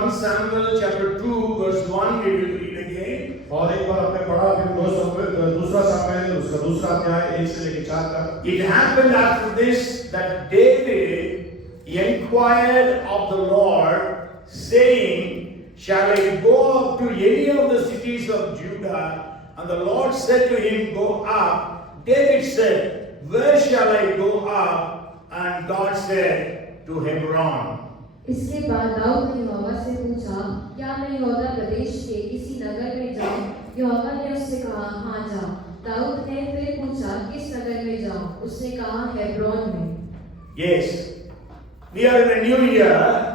1 Samuel chapter 2 verse 1 we will read again. और एक बार हमने पढ़ा फिर दूसरा सामुएल उसका दूसरा अध्याय 1 से लेकर 4 तक. It happened after this that David inquired of the Lord, saying, Shall I go up to any of the cities of Judah? And the Lord said to him, Go up. David said, Where shall I go up? And God said, To Hebron. इसके बाद दाऊद ने यहोवा से पूछा, क्या मैं यहूदा प्रदेश के किसी नगर में जाऊं? यहोवा ने उससे कहा, हाँ जा. दाऊद ने फिर पूछा, किस नगर में जाऊं? उसने कहा, हेब्रोन में. Yes, we are in a new year.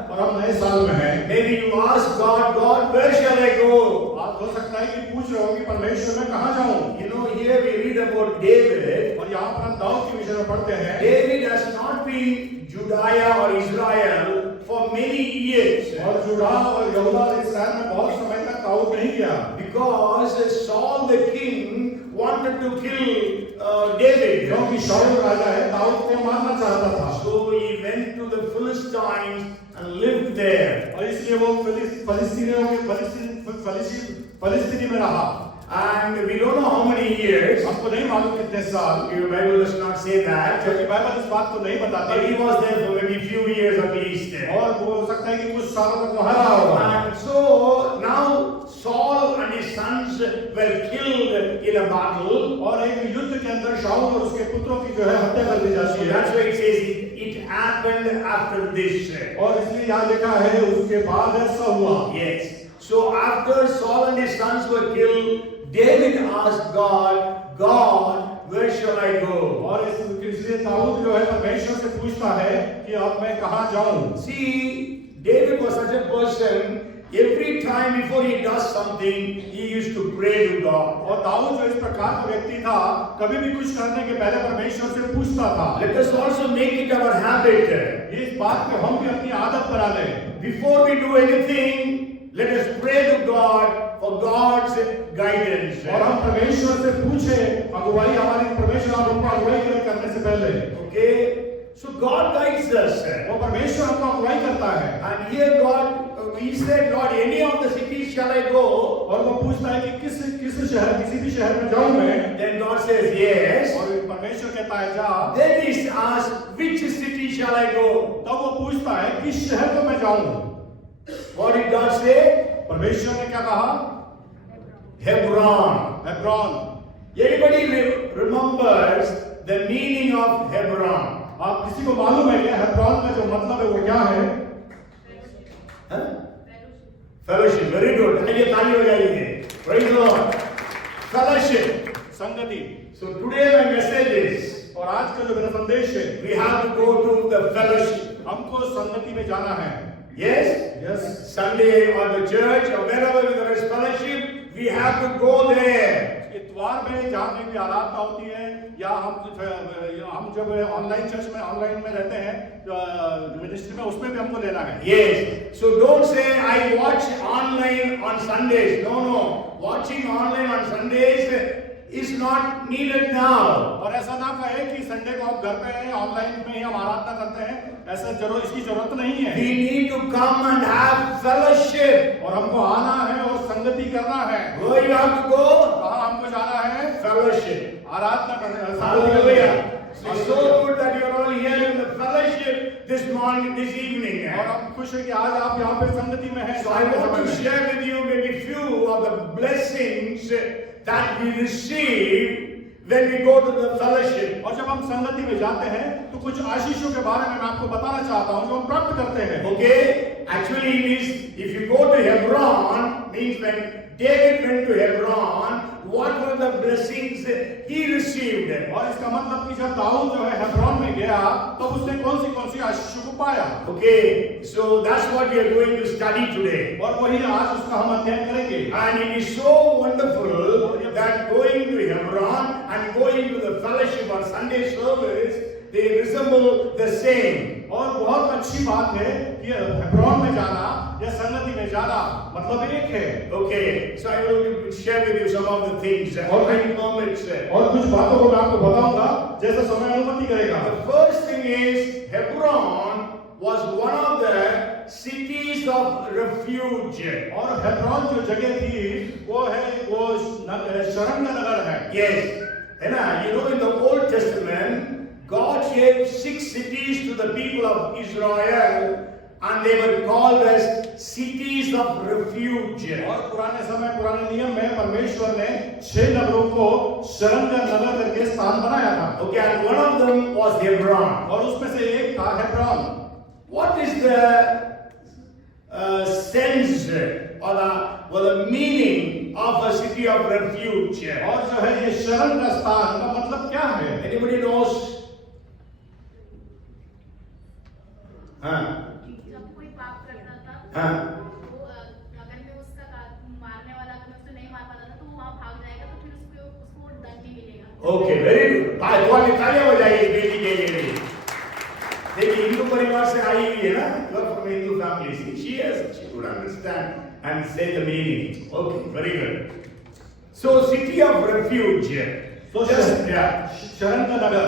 और हम नए साल में हैं. Maybe you ask God, where shall I go? बात हो सकता है कि पूछ रहे हो कि परमेश्वर मैं कहाँ जाऊं? You know, here we read about David. और यहाँ पर हम दाऊद के विषय में पढ़ते हैं. David has not been Judea or Israel for many years. और जुड़ा और यहूदा और इस्राएल में बहुत समय तक दाऊद नहीं गया. Because Saul the king wanted to kill David. क्योंकि शाऊल राजा है, दाऊद को मारना चाहता था. So he went to the Philistines and lived there. और इसलिए वो फलिस्तीनी में रहा. And we don't know how many years. हमको नहीं मालूम कितने साल. The Bible does not say that. क्योंकि बाइबल इस बात को नहीं बताता. But he was there for maybe few years at least. और वो हो सकता है कि कुछ सालों तक वहाँ रहा होगा. And so now Saul and his sons were killed in a battle. और एक युद्ध के अंदर शाऊल और उसके पुत्रों की जो है हत्या कर दी जाती So है. that's why it says it happened after this. और इसलिए यहाँ लिखा है उसके बाद ऐसा हुआ. Yes. So after Saul and his sons were killed, David asked God, where shall I go? और इसलिए दाऊद जो है परमेश्वर से पूछता है कि अब मैं कहाँ जाऊं? See, David was such a person. Every time before he does something, he used to pray to God. और दाऊद जो इस प्रकार का व्यक्ति था, कभी भी कुछ करने के पहले परमेश्वर से पूछता था. Let us also make it our habit. इस बात को हम भी अपनी आदत बना लें. Before we do anything, let us pray to God for God's guidance. और हम परमेश्वर से पूछे अगुवाई हमारी परमेश्वर हमको अगुवाई करने से पहले. Okay, so God guides us. वो परमेश्वर हमको अगुवाई करता है. And here God, he said, Lord, any of the cities shall I go? और वो पूछता है कि किस शहर किसी भी शहर में जाऊं मैं. Then God says yes. और परमेश्वर कहता है जा. Then he asks, which city shall I go? तब वो पूछता है किस शहर को मैं जाऊं. What did God say? परमेश्वर ने क्या कहा? Hebron. Hebron. Anybody remembers the meaning of Hebron? आप किसी को मालूम है क्या हेब्रोन का जो मतलब है वो क्या है? Huh? Fellowship. Very good. आइए ताली बजाइए. Praise the Lord. Fellowship. संगति. So today my message is, और आज का जो मेरा संदेश है, we have to go to the fellowship. हमको संगति में जाना है. Yes? Yes. Sunday or the church or wherever there is fellowship, we have to go there. इतवार में जहाँ कहीं भी आराधना होती है या हम जब ऑनलाइन चर्च में ऑनलाइन में रहते हैं मिनिस्ट्री में उसमें भी हमको लेना है. Yes. So don't say I watch online on Sundays. No. Watching online on Sundays is not needed now. और ऐसा ना कहे कि संडे को आप घर पे हैं ऑनलाइन में ही हम आराधना करते हैं. ऐसा इसकी जरूरत नहीं है. We need to come and have fellowship. और हमको आना है और संगति करना है. Where you have to go? कहाँ हमको जाना है? Fellowship. आराधना करने. Hallelujah. It's so good that you are all here in the fellowship this morning, this evening. और हम खुश है कि आज आप यहाँ पे संगति में हैं. So I want to share with you maybe few of the blessings that we receive when we go to the fellowship. और जब हम संगति में जाते हैं तो कुछ आशीषों के बारे में मैं आपको बताना चाहता हूँ जो हम प्राप्त करते हैं. Okay? Actually it means if you go to Hebron, means when David went to Hebron, what were the blessings he received? और इसका मतलब कि जब दाऊद जो है हेब्रोन में गया तब उसने कौन सी आशीषों को पाया. Okay, so that's what we are going to study today. और वही आज उसका हम अध्ययन करेंगे. And it is so wonderful that going to Hebron and going to the fellowship or Sunday service, they resemble the same. और बहुत अच्छी बात है कि हेब्रोन में जाना या संगति में जाना मतलब एक है. Okay, so I will share with you some of the things. और कुछ बातों को मैं आपको बताऊंगा जैसा समय अनुमति करेगा. The first thing is Hebron was one of the cities of refuge. और हेब्रोन जो जगह थी वो शरण का नगर है। Yes. And you know, in the Old Testament, God gave 6 cities to the people of Israel, and they were called as cities of refuge. और पुराने नियम में परमेश्वर ने 6 नगरों को शरण का नगर करके स्थान बनाया था। Okay, and one of them was Hebron. और उसमें से एक था Hebron. What is the sense or the meaning of a city of refuge? और जो है ये शरण का स्थान का मतलब क्या है? Anybody knows? हाँ जब कोई पाप करता था हाँ तो अगर मैं उसका मारने वाला अगर मैं उसको नहीं मार पाता था तो वो वहाँ भाग जाएगा तो फिर उसको दंड नहीं मिलेगा। Okay, very good. भगवान ने तालियां बजाई बेटी के लिए। देखिए हिंदू परिवार से आई हुई है ना, you are from Hindu family. She would understand and say the meaning. Okay, very good. So city of refuge. तो शरण का नगर।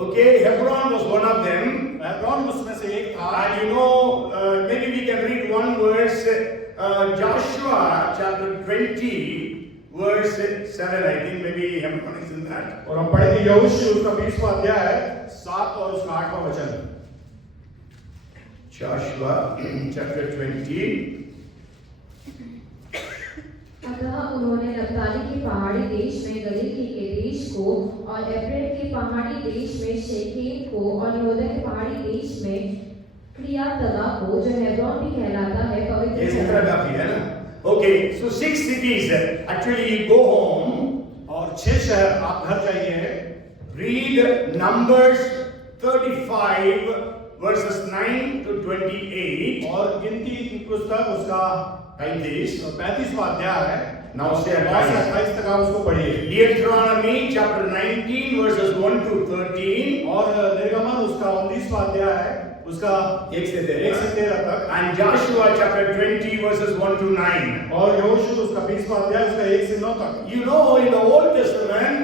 Okay, Hebron was one of them. Hebron उसमें से एक था। And you know, maybe we can read one verse, Joshua chapter 20, verse 7. I think maybe Hebron is in that. और हम पढ़ेंगे यहोशू उसका 20वां अध्याय 7 और उसका 8वां वचन। Joshua chapter 20. अतः उन्होंने नप्ताली के पहाड़ी देश में गलील के देश को और एफ्रेम के पहाड़ी देश में शेकेम को और यहूदा के पहाड़ी देश में क्रियातला को जो हेब्रोन भी कहलाता है पवित्र Yes, इतना काफी है ना? Okay, so 6 cities. Actually, you go home और 6 शहर आप घर जाइए। read Numbers 35 verses 9 to 28. और गिनती की पुस्तक उसका 35वां अध्याय है। 9 से 28 तक आप उसको पढ़िए। Deuteronomy chapter 19 verses 1 to 13. और निर्गमन उसका 19वां अध्याय है, उसका 1 से 13 तक। And Joshua chapter 20 verses 1 to 9. और यहोशू उसका 20वां अध्याय उसका 1 से 9 तक। You know, in the Old Testament,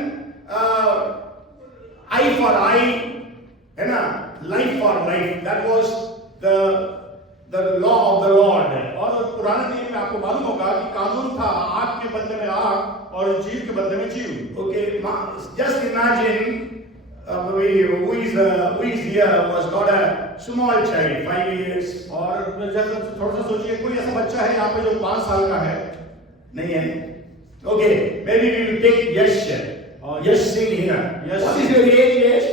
eye for eye, है ना, life for life. That was the law of the Lord. और पुराने नियम में आपको मालूम होगा कि कानून था आग के बदले में आग और जीव के बदले में जीव। Okay, just imagine who is here was got a small child, 5 years. और थोड़ा सा सोचिए कोई ऐसा बच्चा है यहाँ पे जो 5 साल का है। नहीं है? Okay, maybe we will take Yash. Yash Singh here. Yash What is Singh. your age, Yash?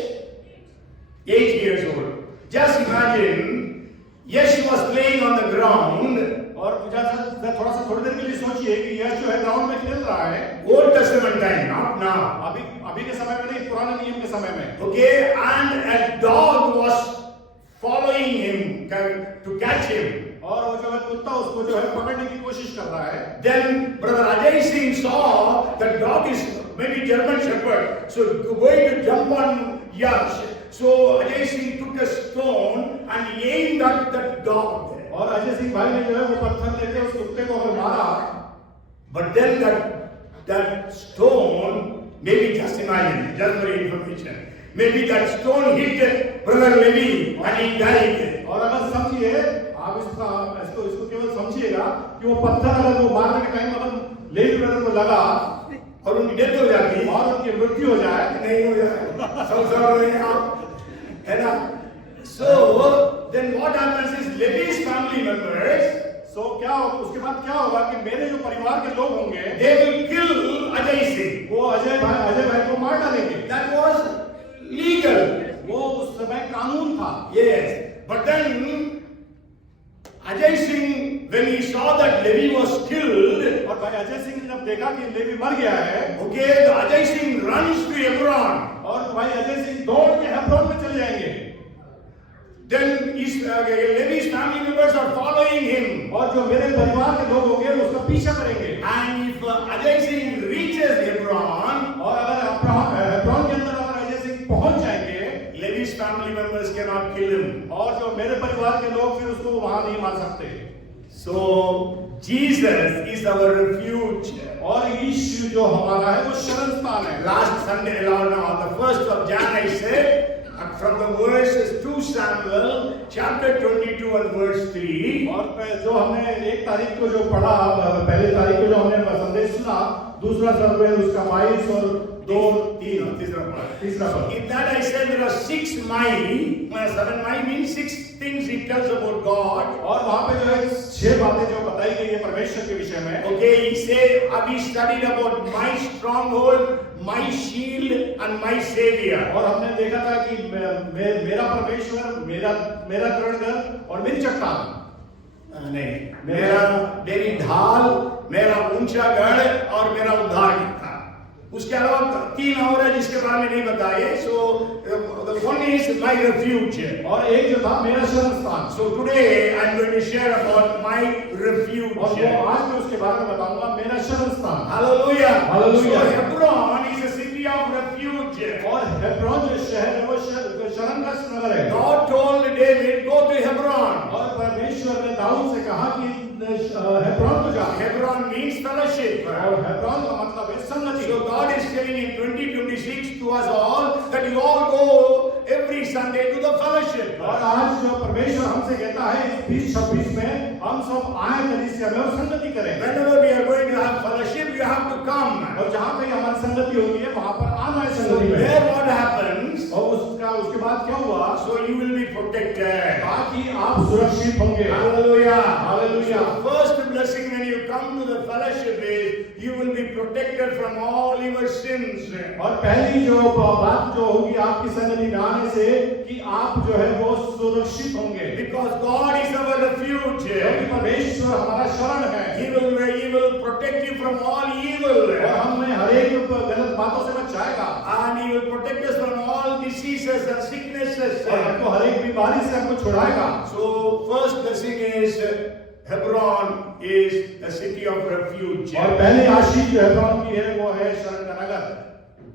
8 years old. Just imagine, Yash was playing on the ground. और थोड़ी देर के लिए सोचिए कि यह जो है ग्राउंड में खेल रहा है। Old Testament time, not now. अभी के समय में नहीं, पुराने नियम के समय में। Okay, and a dog was following him to catch him. और वो जो है कुत्ता उसको जो है पकड़ने की कोशिश कर रहा है। Then Brother Ajay Singh saw the dog is maybe German Shepherd, so going to jump on Yash. So Ajay Singh took a stone and aimed at that dog. और अजय सिंह भाई ने जो है वो पत्थर लेके उस कुत्ते को मारा। But then that stone, maybe just imagine, just for information, maybe that stone hit Brother Levi and he died. और अगर समझिए आप इसको केवल समझिएगा कि वो पत्थर अगर वो मारने के टाइम अगर लेवी ब्रदर को लगा और उनकी डेथ हो जाती और उनकी मृत्यु हो जाए, नहीं हो जाए, संसार में आप है ना? So then what happens is Levi's family members, so क्या उसके बाद क्या होगा कि मेरे जो परिवार के लोग होंगे they will kill Ajay Singh. वो अजय भाई को मार डालेंगे। That was legal. वो उस समय कानून था। Yes. But then Ajay Singh, when he saw that Levi was killed, और भाई अजय सिंह ने जब देखा कि लेवी मर गया है, okay, the Ajay Singh runs to Hebron. और भाई अजय सिंह दौड़ के हेब्रोन में चले जाएंगे। Then Levi's family members are following him. और जो मेरे परिवार के लोग होंगे उसका पीछा करेंगे। And if Ajay Singh reaches Hebron, और अगर हेब्रोन के अंदर अगर अजय सिंह पहुंच जाएंगे, Levi's family members cannot kill him. और जो मेरे परिवार के लोग फिर उसको वहां नहीं मार सकते। So Jesus is our refuge. और यीशु जो हमारा है वो शरण स्थान है। Last Sunday, on the 1st of January, I said, from the verses 2 Samuel chapter 22 and verse 3. और जो हमने 1 तारीख को जो पढ़ा, पहली तारीख को जो हमने संदेश सुना, दूसरा सामुएल उसका 22 और 2-3 तीसरा पद. In that I said there are 6 7 means 6 things he tells about God. और वहाँ पे जो है 6 बातें जो बताई गई है परमेश्वर के विषय में. Okay, he said, we studied about my stronghold, my shield and my savior. और हमने देखा था कि मेरा परमेश्वर, मेरा करणघर और मेरी चट्टान. नहीं, मेरी ढाल, मेरा ऊंचा गढ़ और मेरा उद्धारकर्ता. उसके अलावा 3 और है जिसके बारे में नहीं बताए. So the one is my refuge. और एक जो था मेरा शरण स्थान. So today I am going to share about my refuge. और वो आज मैं उसके बारे में बताऊंगा, मेरा शरण स्थान. Hallelujah. Hallelujah. So Hebron is a city of refuge. और हेब्रोन जो शहर है वो शरण का नगर है. God told David, go to Hebron. और परमेश्वर ने दाऊद से कहा कि हेब्रोन को जा. Hebron means fellowship. और हेब्रोन का मतलब है संगति. So God is telling in 2026 to us all that you all go every Sunday to the fellowship. और आज जो परमेश्वर हमसे कहता है इस 2026 में हम सब आए कलीसिया में और संगति करें. Whenever we are going to have fellowship, you have to come. और जहाँ कहीं हमारी संगति होती है वहाँ पर आना है So संगति में. there what happens? और उसके बाद क्या हुआ? So you will be protected. ताकि आप सुरक्षित होंगे. Hallelujah. Hallelujah. So first blessing when you come to the fellowship is you will be protected from all your sins. और पहली जो बात जो होगी आपकी संगति में आने से कि आप जो है वो सुरक्षित होंगे. Because God is our refuge. क्योंकि परमेश्वर हमारा शरण है. He will protect you from all evil. और हमें हर एक गलत बातों से बचाएगा. And He will protect us from all diseases and sicknesses. और हमको हर एक बीमारी से हमको छुड़ाएगा. So first blessing is Hebron is a city of refuge. और पहली आशीष जो हेब्रोन की है वो है शरण का नगर.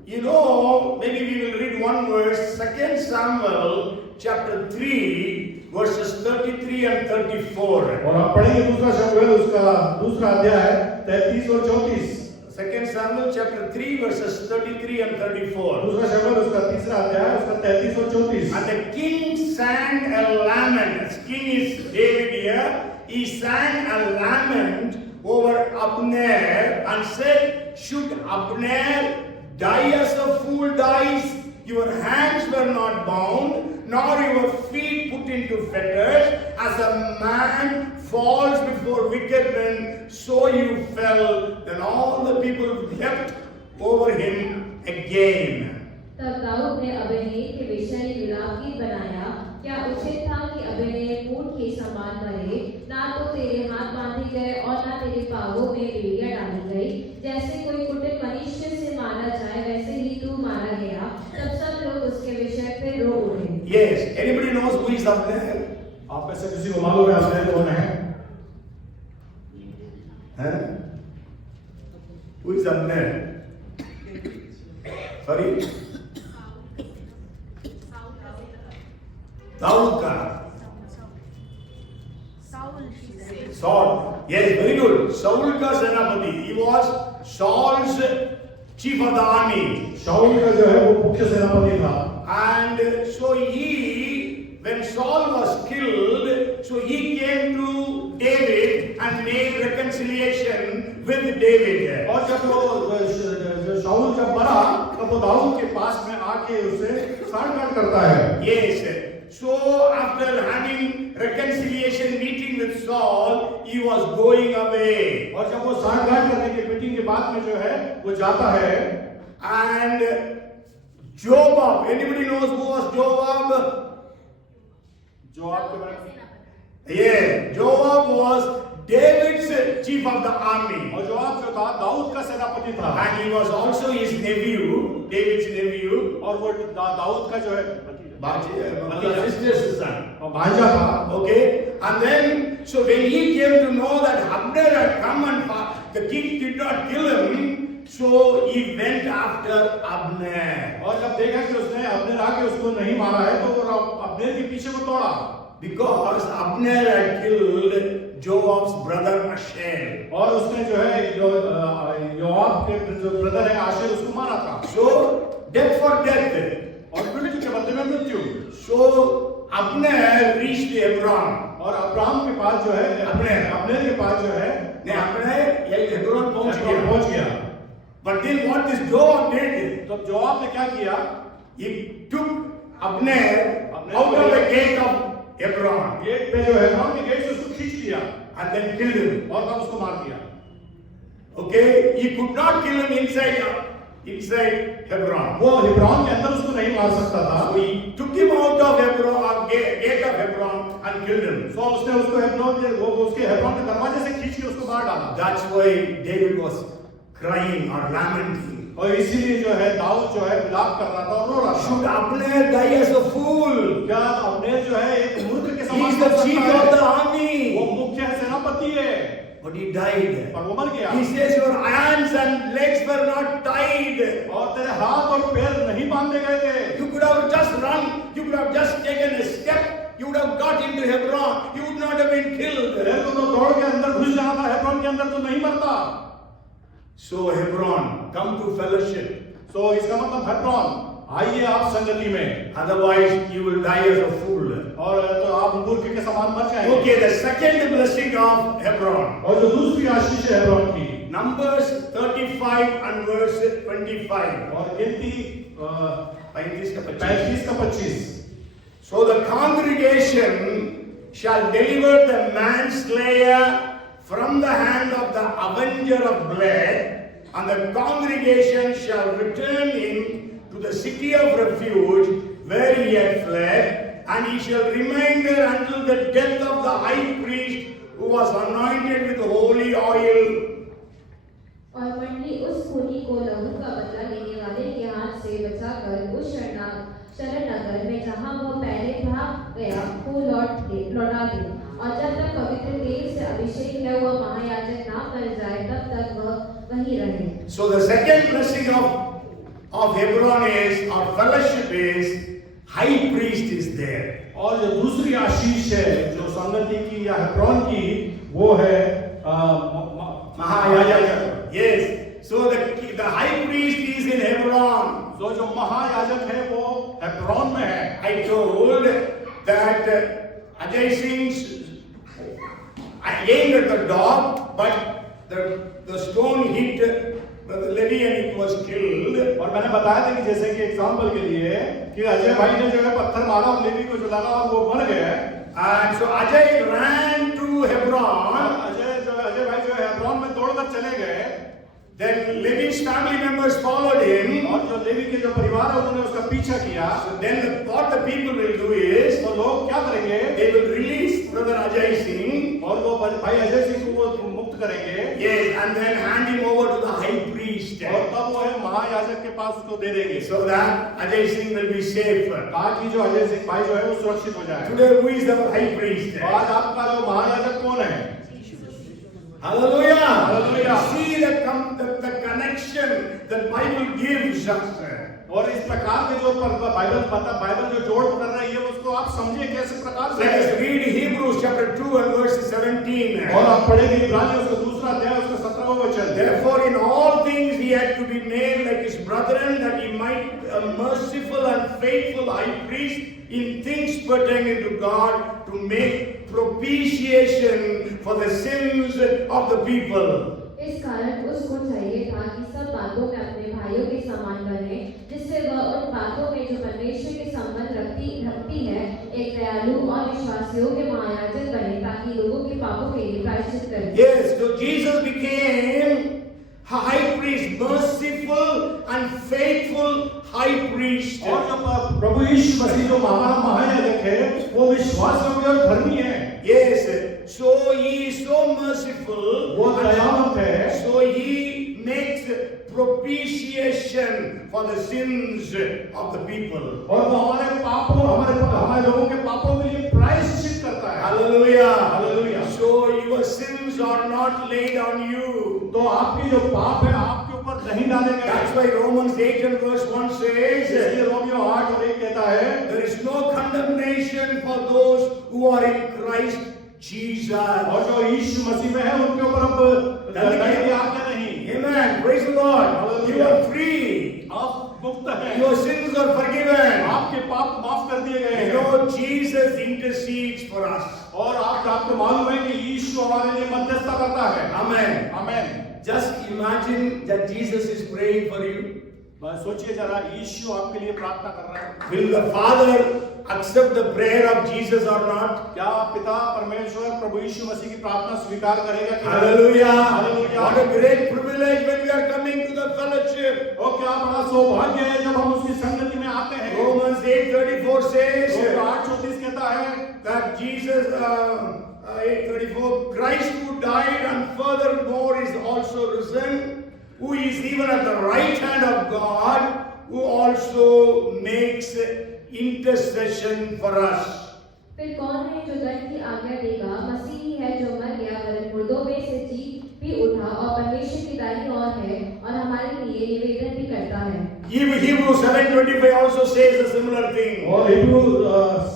You know, maybe we will read one verse, 2 Samuel chapter 3 verses 33 and 34. और आप पढ़ेंगे दूसरा शमूएल उसका दूसरा अध्याय 33 और 34. 2 Samuel chapter 3 verses 33 and 34. दूसरा शमूएल उसका तीसरा अध्याय उसका 33 और 34. And the king sang a lament. King is David here. He sang a lament over Abner and said, should Abner die as a fool dies? Your hands were not bound, nor your feet put into fetters. As a man falls before wicked men, so you fell. Then all the people leapt over him again. तब दाऊद ने अबेनेर के विषय विलाप गीत बनाया. क्या उचित था कि अबेनेर ऊंट के समान मरे? ना तो तेरे हाथ बांधे गए और ना तेरे पांवों में बेड़ियां डाली गई. जैसे कोई कुटिल मनुष्य से मारा जाए वैसे ही तू मारा गया. तब सब लोग उसके विषय पे रो उठे. Yes, anybody knows who is Abner? आप में से किसी को मालूम है अबनेर कौन है? Huh? Who is Abner? Sorry? Daud ka. Saul. Yes, very good. Saul ka senapati. He was Saul's chief of the army. शाऊल का जो है वो मुख्य सेनापति था. And so when Saul was killed, so he came to David and made reconciliation with David. और जब वो शाऊल जब मरा तब वो दाऊद के पास में आके उसे सांठगांठ करता है. Yes. So after having reconciliation meeting with Saul, he was going away. और जब वो सांठगांठ करने के मीटिंग के बाद में जो है वो जाता है. And Joab, anybody knows who was Joab? जो आपके बारे में Yeah, Joab was David's chief of the army. और जो आप जो था दाऊद का सेनापति था. And he was also his nephew, David's nephew. और वो दाऊद का जो है sister's son. भांजा था. Okay, and then so when he came to know that Abner had come and the king did not kill him, so he went after Abner. और जब देखा कि उसने अब्नेर आके उसको नहीं मारा है तो वो अब्नेर के पीछे को दौड़ा. Because Abner had killed Joab's brother Asher. और उसने जो है योआब के जो ब्रदर है आशेर उसको मारा था. So death for death. और मृत्यु के बदले में में मृत्यु। So Abner reached Hebron. और अब्राहम के पास जो है अब्नेर के पास जो है ने Abner Hebron पहुंच गया। But then what this Joab did? तो जोआब ने क्या किया? He took Abner out of the gate of Hebron gate पे जो हेब्रोन के गेट से उसको खींच लिया and then killed him. और तब उसको मार दिया। Okay, he could not kill him inside Hebron. वो हेब्रोन के अंदर उसको नहीं मार सकता था। So he took him out of Hebron, gate of Hebron, and killed him. तो उसने उसको हेब्रोन वो उसके हेब्रोन के दरवाजे से खींच के उसको मार डाला। That's why David was crying or lamenting. और इसीलिए जो है दाऊद जो है विलाप कर रहा था और रो रहा था। Should Abner die as a fool? क्या अब्नेर जो है एक मूर्ख के He समान is the chief of the army. वो मुख्य सेनापति है। But he died. पर वो मर गया। He says your hands and legs were not tied. और तेरे हाथ और पैर नहीं बांधे गए थे। You could have just run. You could have just taken a step. You would have got into Hebron. You would not have been killed. तेरे को तो दौड़ के अंदर घुस जाना था हेब्रोन के अंदर तो नहीं मरता। So Hebron, come to fellowship. तो इसका मतलब हेब्रोन आइए आप संगति में। Otherwise you will die as a fool. और तो आप मूर्ख के समान मर जाएंगे। Okay, the second blessing of Hebron. और जो दूसरी आशीष है हेब्रोन की Numbers 35 and verse 25. और गिनती 35 का 25। So the congregation shall deliver the manslayer from the hand of the avenger of blood, and the congregation shall return him to the city of refuge where he had fled, and he shall remain there until the death of the high priest who was anointed with holy oil. और मंडली उस खूनी को लहू का बदला लेने वाले के हाथ से बचाकर उस शरण नगर में जहाँ वह पहले भाग गया को लौटा दे, और जब तक पवित्र तेल से अभिषेक है वह महायाजक ना कर जाए तब तक वह वहीं रहे। So the second blessing of Hebron is, or fellowship is, high priest is there. और जो दूसरी आशीष है जो संगति की या हेब्रोन की वो है महायाजक। Yes. So the high priest is in Hebron. तो जो महायाजक है वो हेब्रोन में है। I told that Ajay Singh aimed at the dog, but the stone hit Brother Levi and it was killed. और मैंने बताया था कि जैसे कि एग्जांपल के लिए कि अजय भाई ने जो है पत्थर मारा और लेवी को जो लगा और वो मर गए। And so Ajay ran to Hebron. Ajay भाई जो है हेब्रोन में दौड़कर चले गए। Then Levi's family members followed him. और जो लेवी के जो परिवार है उन्होंने उसका पीछा किया। So then what the people will do is, तो लोग क्या करेंगे? they will release Brother Ajay Singh. और वो भाई अजय सिंह को वो मुक्त करेंगे। Yes, and then hand him over to the high priest. और तब वो है महायाजक के पास उसको दे देंगे। So that Ajay Singh will be safe. ताकि जो अजय सिंह भाई जो है वो सुरक्षित हो जाए। Today who is the high priest? आज आपका जो महायाजक कौन है? Hallelujah. Hallelujah. See the connection that Bible gives us. और इस प्रकार के जो बाइबल जो जोड़ कर रहा है ये उसको आप समझिए कैसे प्रकार से। Let us read Hebrews chapter 2 and verse 17. और आप पढ़ेंगे इब्रानियों उसका दूसरा अध्याय उसका 17वां वचन। Therefore in all things he had to be made like his brethren, that he might be a merciful and faithful high priest in things pertaining to God, to make propitiation for the sins of the people. इस कारण उसको चाहिए था कि सब बातों में अपने भाइयों के समान बने, जिससे वह उन बातों में जो परमेश्वर के संबंध रखती है एक दयालु और विश्वास योग्य महायाजक बने, ताकि लोगों के पापों के लिए प्रायश्चित करे। Yes, so Jesus became high priest, merciful and faithful high priest. और जब प्रभु यीशु मसीह जो हमारा महायाजक है वो विश्वास योग्य और धर्मी है। Yes, so he is so merciful. वो दयावंत है। So he makes propitiation for the sins of the people. और वो हमारे लोगों के पापों के लिए प्रायश्चित करता है। Hallelujah. Hallelujah. So your sins are not laid on you. तो आपकी जो पाप है आपके ऊपर नहीं डाले गए। That's why Romans 8 and verse 1 says, इसलिए रोमियो 8 और 1 कहता है, there is no condemnation for those who are in Christ Jesus. और जो यीशु मसीह में है उनके ऊपर अब दंड की आज्ञा नहीं। Amen. Praise the Lord. You दिया। are free. आप मुक्त हैं, Your sins are forgiven. आपके पाप माफ कर दिए गए You हैं। know, Jesus intercedes for us. और आपको मालूम है कि यीशु हमारे लिए मध्यस्थता करता है। Amen. आमेन। Just imagine that Jesus is praying for you. बस सोचिए जरा, यीशु आपके लिए प्रार्थना कर रहा है। Will the Father accept the prayer of Jesus or not? क्या पिता परमेश्वर प्रभु यीशु मसीह की प्रार्थना स्वीकार करेगा कि नहीं? Hallelujah. Hallelujah. What a great privilege when we are coming to the fellowship. और क्या बड़ा सौभाग्य है जब हम उसकी संगति में आते हैं। Romans 8:34 says रोमन 8:34 कहता है that Jesus, 8:34, Christ who died and furthermore is also risen, who is even at the right hand of God, who also makes intercession for us. फिर कौन है जो दंड की आज्ञा देगा? मसीह ही है जो मर गया वरन मुर्दों में से जी भी उठा और परमेश्वर की दाहिनी ओर है और हमारे लिए निवेदन भी करता है। Hebrews 7:25 also says a similar thing. और हिब्रू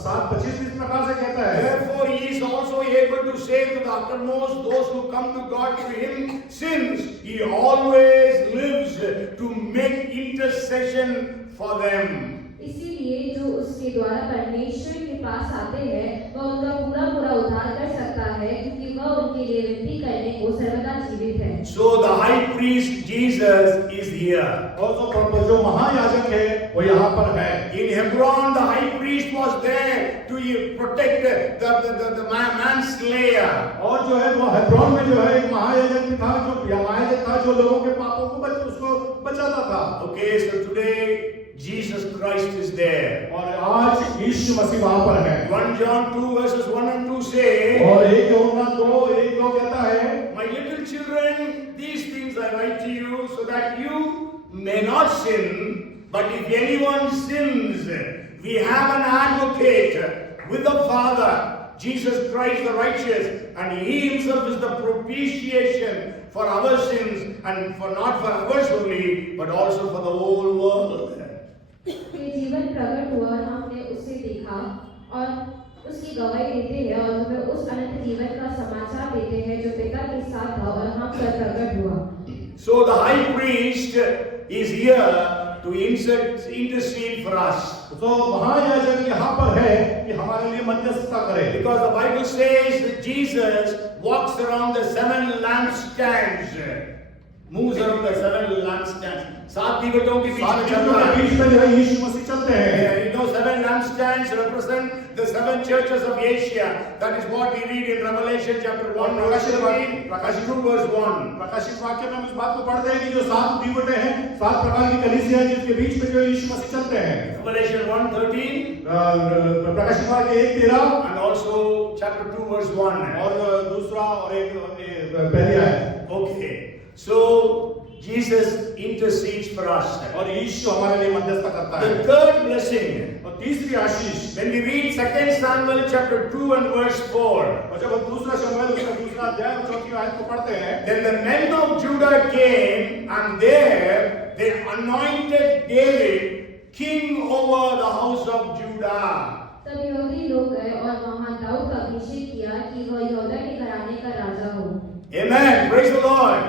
7:25 इस प्रकार से कहता है, Therefore he is also able to save to the uttermost those who come to God through him, since he always lives to make intercession for them. इसीलिए जो उसके द्वारा परमेश्वर के पास आते हैं वह उनका पूरा उद्धार कर सकता है, क्योंकि वह उनके लिए विनती करने को सर्वदा जीवित है। So the high priest Jesus is here. और जो महायाजक है वो यहाँ पर है। In Hebron, the high priest was there to protect the manslayer. और जो है वो हेब्रोन में जो है एक महायाजक भी था, जो महायाजक था जो लोगों के पापों को उसको बचाता था। Okay, so today Jesus Christ is there. और आज यीशु मसीह वहाँ पर है। 1 John 2 verses 1 and 2 say, और 1 कहता है, My little children, these things I write to you so that you may not sin. But if anyone sins, we have an advocate with the Father, Jesus Christ the righteous, and he himself is the propitiation for our sins, and for not for ours only, but also for the whole world. फिर जीवन प्रकट हुआ और हमने उसे देखा और उसकी गवाही देते हैं और हमें उस अनंत जीवन का समाचार देते हैं जो पिता के साथ था और हम पर प्रकट हुआ। So the high priest is here to intercede for us. तो महायाजक यहाँ पर है कि हमारे लिए मध्यस्थता करे। Because the Bible says that Jesus walks around the 7 lampstands, moves around the 7 lampstands. 7 दीवटों के बीच में चलता है। बीच में जो है यीशु मसीह चलते हैं। You know, 7 lampstands represent the 7 churches of Asia. That is what we read in Revelation chapter 1, verse 13, Prakash 2 verse 1. प्रकाशित वाक्य में हम इस बात को पढ़ते हैं कि जो 7 दीवटें हैं, 7 प्रकार की कलीसिया हैं जिसके बीच में जो यीशु मसीह चलते हैं। Revelation 1:13 प्रकाशित वाक्य 1:13 and also chapter 2 verse 1. और दूसरा और एक पहली आयत। Okay, so Jesus intercedes for us. और यीशु हमारे लिए मध्यस्थता करता The है। third blessing, और तीसरी आशीष, when we read 2 Samuel chapter 2 and verse 4, और जब हम दूसरा शमूएल उसका दूसरा अध्याय और चौथी आयत को पढ़ते हैं, then the men of Judah came and there they anointed David king over the house of Judah. तब यहूदी लोग गए और वहां दाऊद का अभिषेक किया कि वह यहूदा के घराने का राजा हो। Amen. Praise the Lord.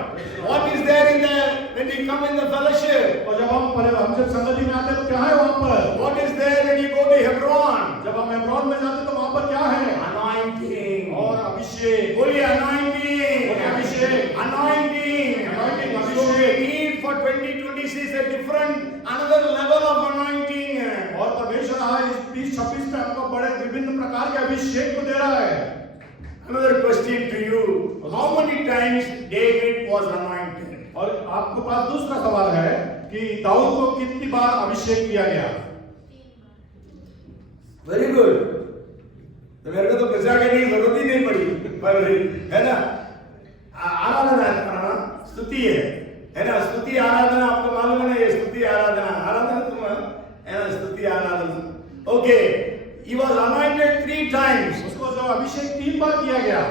What is there in the when we come in the fellowship? और जब हम जब संगति में आते हैं तो क्या है वहाँ पर? What is there when you go to Hebron? जब हम हेब्रोन में जाते हैं तो वहाँ पर क्या है? Anointing. और अभिषेक। Holy anointing. Holy Abhishek. Anointing. Anointing, So we need for 2026 a different another level of anointing. और परमेश्वर आज इस 2026 में हमको बड़े विभिन्न प्रकार के अभिषेक को दे रहा है। Another question to you. How many times David was anointed? और आपके पास दूसरा सवाल है कि दाऊद को कितनी बार अभिषेक किया गया? Very good. तो मेरे को तो प्रचार करने की जरूरत ही नहीं पड़ी, पर है ना, आराधना है, स्तुति है ना, स्तुति आराधना आपको मालूम है ना, ये स्तुति आराधना तुम है ना, स्तुति आराधना। Okay, he was anointed 3 times. उसको जो अभिषेक 3 बार किया गया।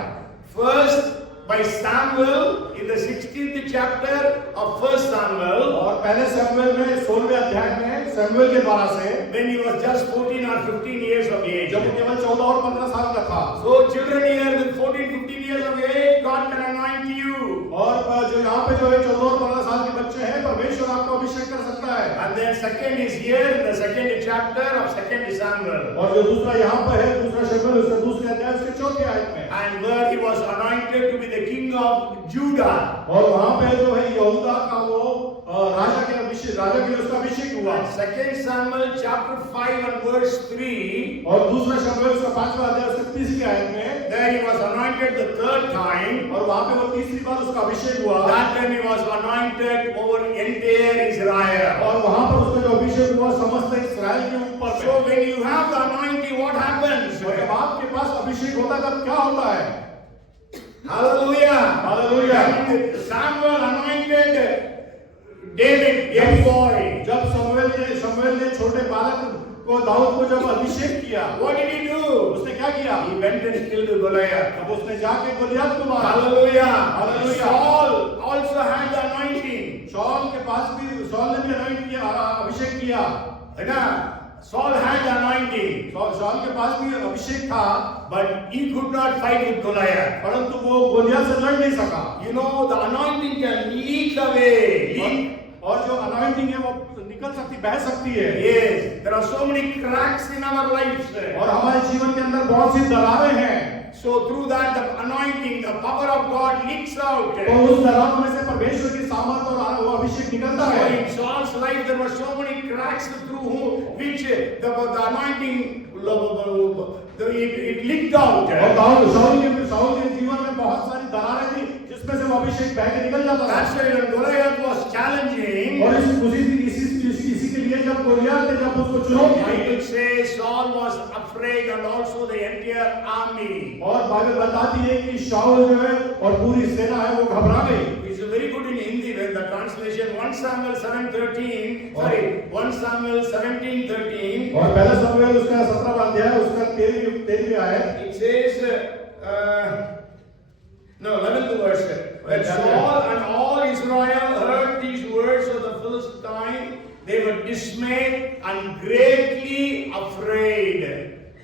First by Samuel in the 16th chapter of 1 Samuel. और पहले शमूएल में 16वें अध्याय में शमूएल के द्वारा से When he was just 14 or 15 years of age. जब वो केवल 14 और 15 साल का था। So children here with 14, 15 years of age, God can anoint you. और जो यहाँ पे जो है 14 और 15 साल के बच्चे हैं, परमेश्वर आपको अभिषेक कर सकता है। And then second is here in the second chapter of second Samuel. और जो दूसरा यहाँ पर है, दूसरा शमूएल उसके दूसरे अध्याय उसके चौथे आयत में, And where he was anointed to be the king of Judah. और वहाँ पे जो है यहूदा का वो राजा के लिए उसका अभिषेक हुआ। And second Samuel chapter 5 and verse 3. और दूसरा शमूएल उसका 5वां अध्याय उसके 30 आयत में, There he was anointed the third time. और वहाँ पे वो तीसरी बार उसका अभिषेक हुआ। That time he was anointed over entire Israel. और वहाँ पर उसका जो अभिषेक हुआ समस्त इस्राएल के ऊपर में। So when you have the anointing, what happens? और जब आपके पास अभिषेक होता है तब क्या होता है? Hallelujah. Hallelujah. When Samuel anointed David, young boy. जब शमूएल ने छोटे बालक को दाऊद को जब अभिषेक किया, What did he do? उसने क्या किया? He went and killed Goliath. तब उसने जाके गोलियत को मारा। Hallelujah. Hallelujah. Saul also had the anointing. Shawl ने भी anoint किया, अभिषेक किया, है ना? Saul had the anointing, shawl के पास भी अभिषेक था, but he could not fight with Goliath. परंतु वो गोलियत से लड़ नहीं सका। You know, the anointing can leak away. और जो अनॉइंटिंग है वो निकल सकती, बह सकती है। Yes, there are so many cracks in our lives. और हमारे जीवन के अंदर बहुत सी दरारें हैं। So through that, the anointing, the power of God leaks out. तो उस दरारों में से परमेश्वर की सामर्थ और वो अभिषेक निकलता So है। in Saul's life, there were so many cracks through which the anointing it leaked out. और शाऊल के जीवन में बहुत सारी दरारें थी जिसमें से वो अभिषेक बह के निकल जाता था। That's why when Goliath was challenging, और इसी के लिए जब गोलियत ने जब उसको चुनौती दी, Bible says Saul was afraid and also the entire army. और बाइबल बताती है कि शाऊल जो है और पूरी सेना है वो घबरा गई। It's very good in Hindi when the translation 1 Samuel 7:13, sorry, 1 Samuel 17:13. और पहला शमूएल उसका 17वां अध्याय उसका 13वीं आयत, It says, no, 11th verse. When Saul and all Israel heard these words of the Philistine, they were dismayed and greatly afraid.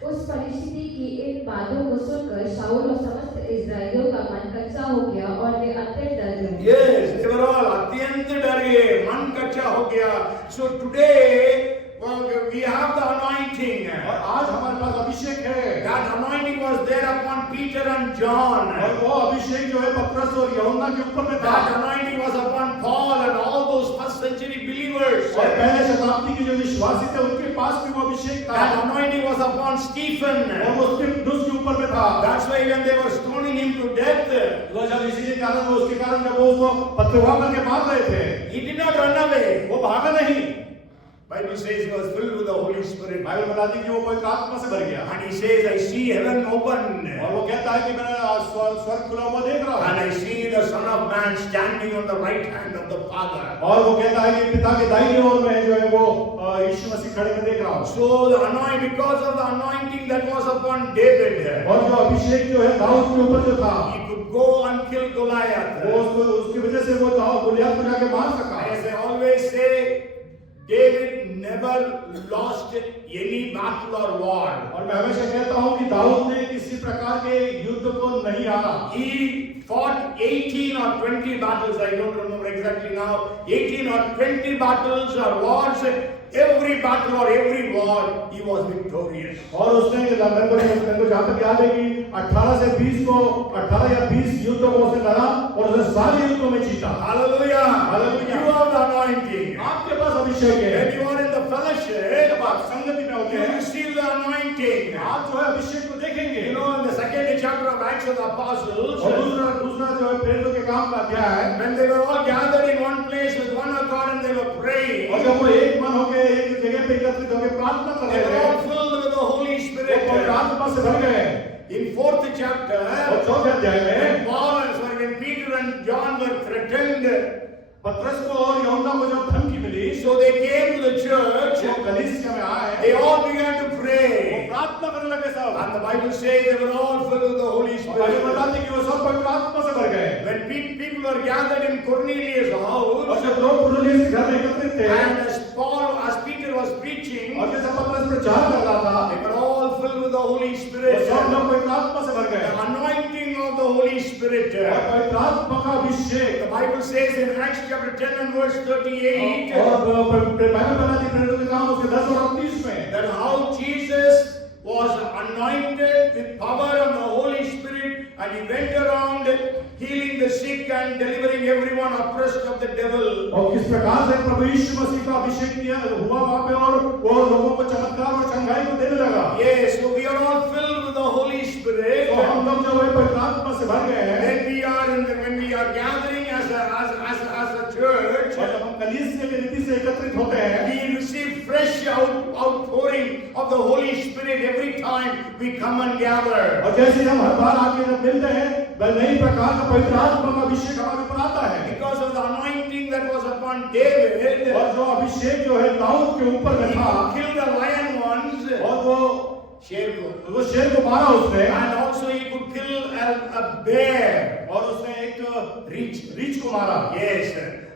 उस परिस्थिति की इन बातों को सुनकर शाऊल और समस्त इस्राएलियों का मन कच्चा हो गया और वे अत्यंत डर गए। Yes, they were all अत्यंत डर गए, मन कच्चा हो गया. So today, well, we have the anointing. और आज हमारे पास अभिषेक है। That anointing was there upon Peter and John. और वो अभिषेक जो है पतरस और यूहन्ना के ऊपर में था। That anointing was upon Paul and all those first century believers. और पहले शताब्दी के जो विश्वासी थे उनके पास भी वो अभिषेक था। That anointing was upon Stephen. और वो स्तिफनुस के ऊपर में था। That's why when they were stoning him to death, वो जब इसी के कारण वो उसके कारण जब वो उसको पथरवाह करके मार रहे थे, he did not run away. वो भागा नहीं। Bible says he was filled with the Holy Spirit. Bible बताती है कि वो पवित्र आत्मा से भर गया। And he says, I see heaven open. और वो कहता है कि मैं स्वर्ग खुला हुआ देख रहा हूँ। And I see the Son of Man standing on the right hand of the Father. और वो कहता है कि पिता के दाहिने ओर में जो है वो यीशु मसीह खड़े में देख रहा हूँ। So the anointing, because of the anointing that was upon David, और जो अभिषेक जो है दाऊद के ऊपर जो था, he could go and kill Goliath. वो उसकी वजह से वो गोलियत को जाके मार सका। As I always say, David never lost any battle or war. और मैं हमेशा कहता हूँ कि दाऊद ने किसी प्रकार के युद्ध को नहीं हारा। He fought 18 or 20 battles, I don't remember exactly now, 18 or 20 battles or wars. Every battle or every war, he was victorious. और उसने मेरे को जहाँ तक याद है कि 18 या 20 युद्धों को उसने लड़ा और उसने सारे युद्धों में जीता। Hallelujah! Hallelujah! You have the anointing. आपके पास अभिषेक है। When you are in the fellowship, जब आप संगति में होते you हैं, receive the anointing. आप जो है अभिषेक को देखेंगे। You know, in the second chapter of Acts of the Apostles, और दूसरा जो है प्रेरितों के काम का अध्याय है, when they were all gathered in one place with one accord and they were praying, और जब वो एक मन होकर एक जगह पे एकत्रित होकर प्रार्थना कर they रहे were थे, all filled with the Holy वो Spirit. पवित्र आत्मा से भर गए। In 4th chapter, और चौथे अध्याय when में when Peter and John were threatened, पतरस को और यूहन्ना को जब धमकी मिली, so they came to the church, वो कलीसिया में आए, they all began to वो pray. प्रार्थना करने लगे सब। And the Bible says they were all filled with the Holy और बाइबल Spirit. बताती है कि वो सब पवित्र आत्मा से भर गए। When people were gathered in Cornelius' और house, जब लोग कुरनेलियुस के घर में एकत्रित थे, and as Peter was preaching, और जैसे पतरस प्रचार कर रहा था, they were all filled with the Holy वो Spirit. सब लोग पवित्र आत्मा से भर गए। The anointing of the Holy Spirit. और पवित्र आत्मा का अभिषेक अभिषेक। The Bible says in Acts chapter 10 and verse 38 और बाइबल बताती है प्रेरितों के काम उसके 10 और 38 में that how Jesus was anointed with power of the Holy Spirit and he went around healing the sick and delivering everyone oppressed of the devil. और किस प्रकार से प्रभु यीशु मसीह का अभिषेक किया हुआ वहां पे और वो लोगों को चमत्कार और चंगाई को देने लगा। Yes, so we are all filled with the Holy Spirit. तो हम लोग जो है पवित्र आत्मा से भर गए हैं। When we are gathering as a church, और जब हम कलीसिया के रीति से एकत्रित होते हैं, we receive fresh outpouring of the Holy Spirit every time we come and gather. और जैसे हम हर बार आके जब मिलते हैं, वह नई प्रकार का पवित्र आत्मा का अभिषेक हमारे ऊपर आता है। Because of the anointing that was upon David, और जो अभिषेक जो है दाऊद के ऊपर में था, he killed the lion once, और वो शेर को मारा उसने, and also he could kill a bear, और उसने एक रीछ को मारा। yes,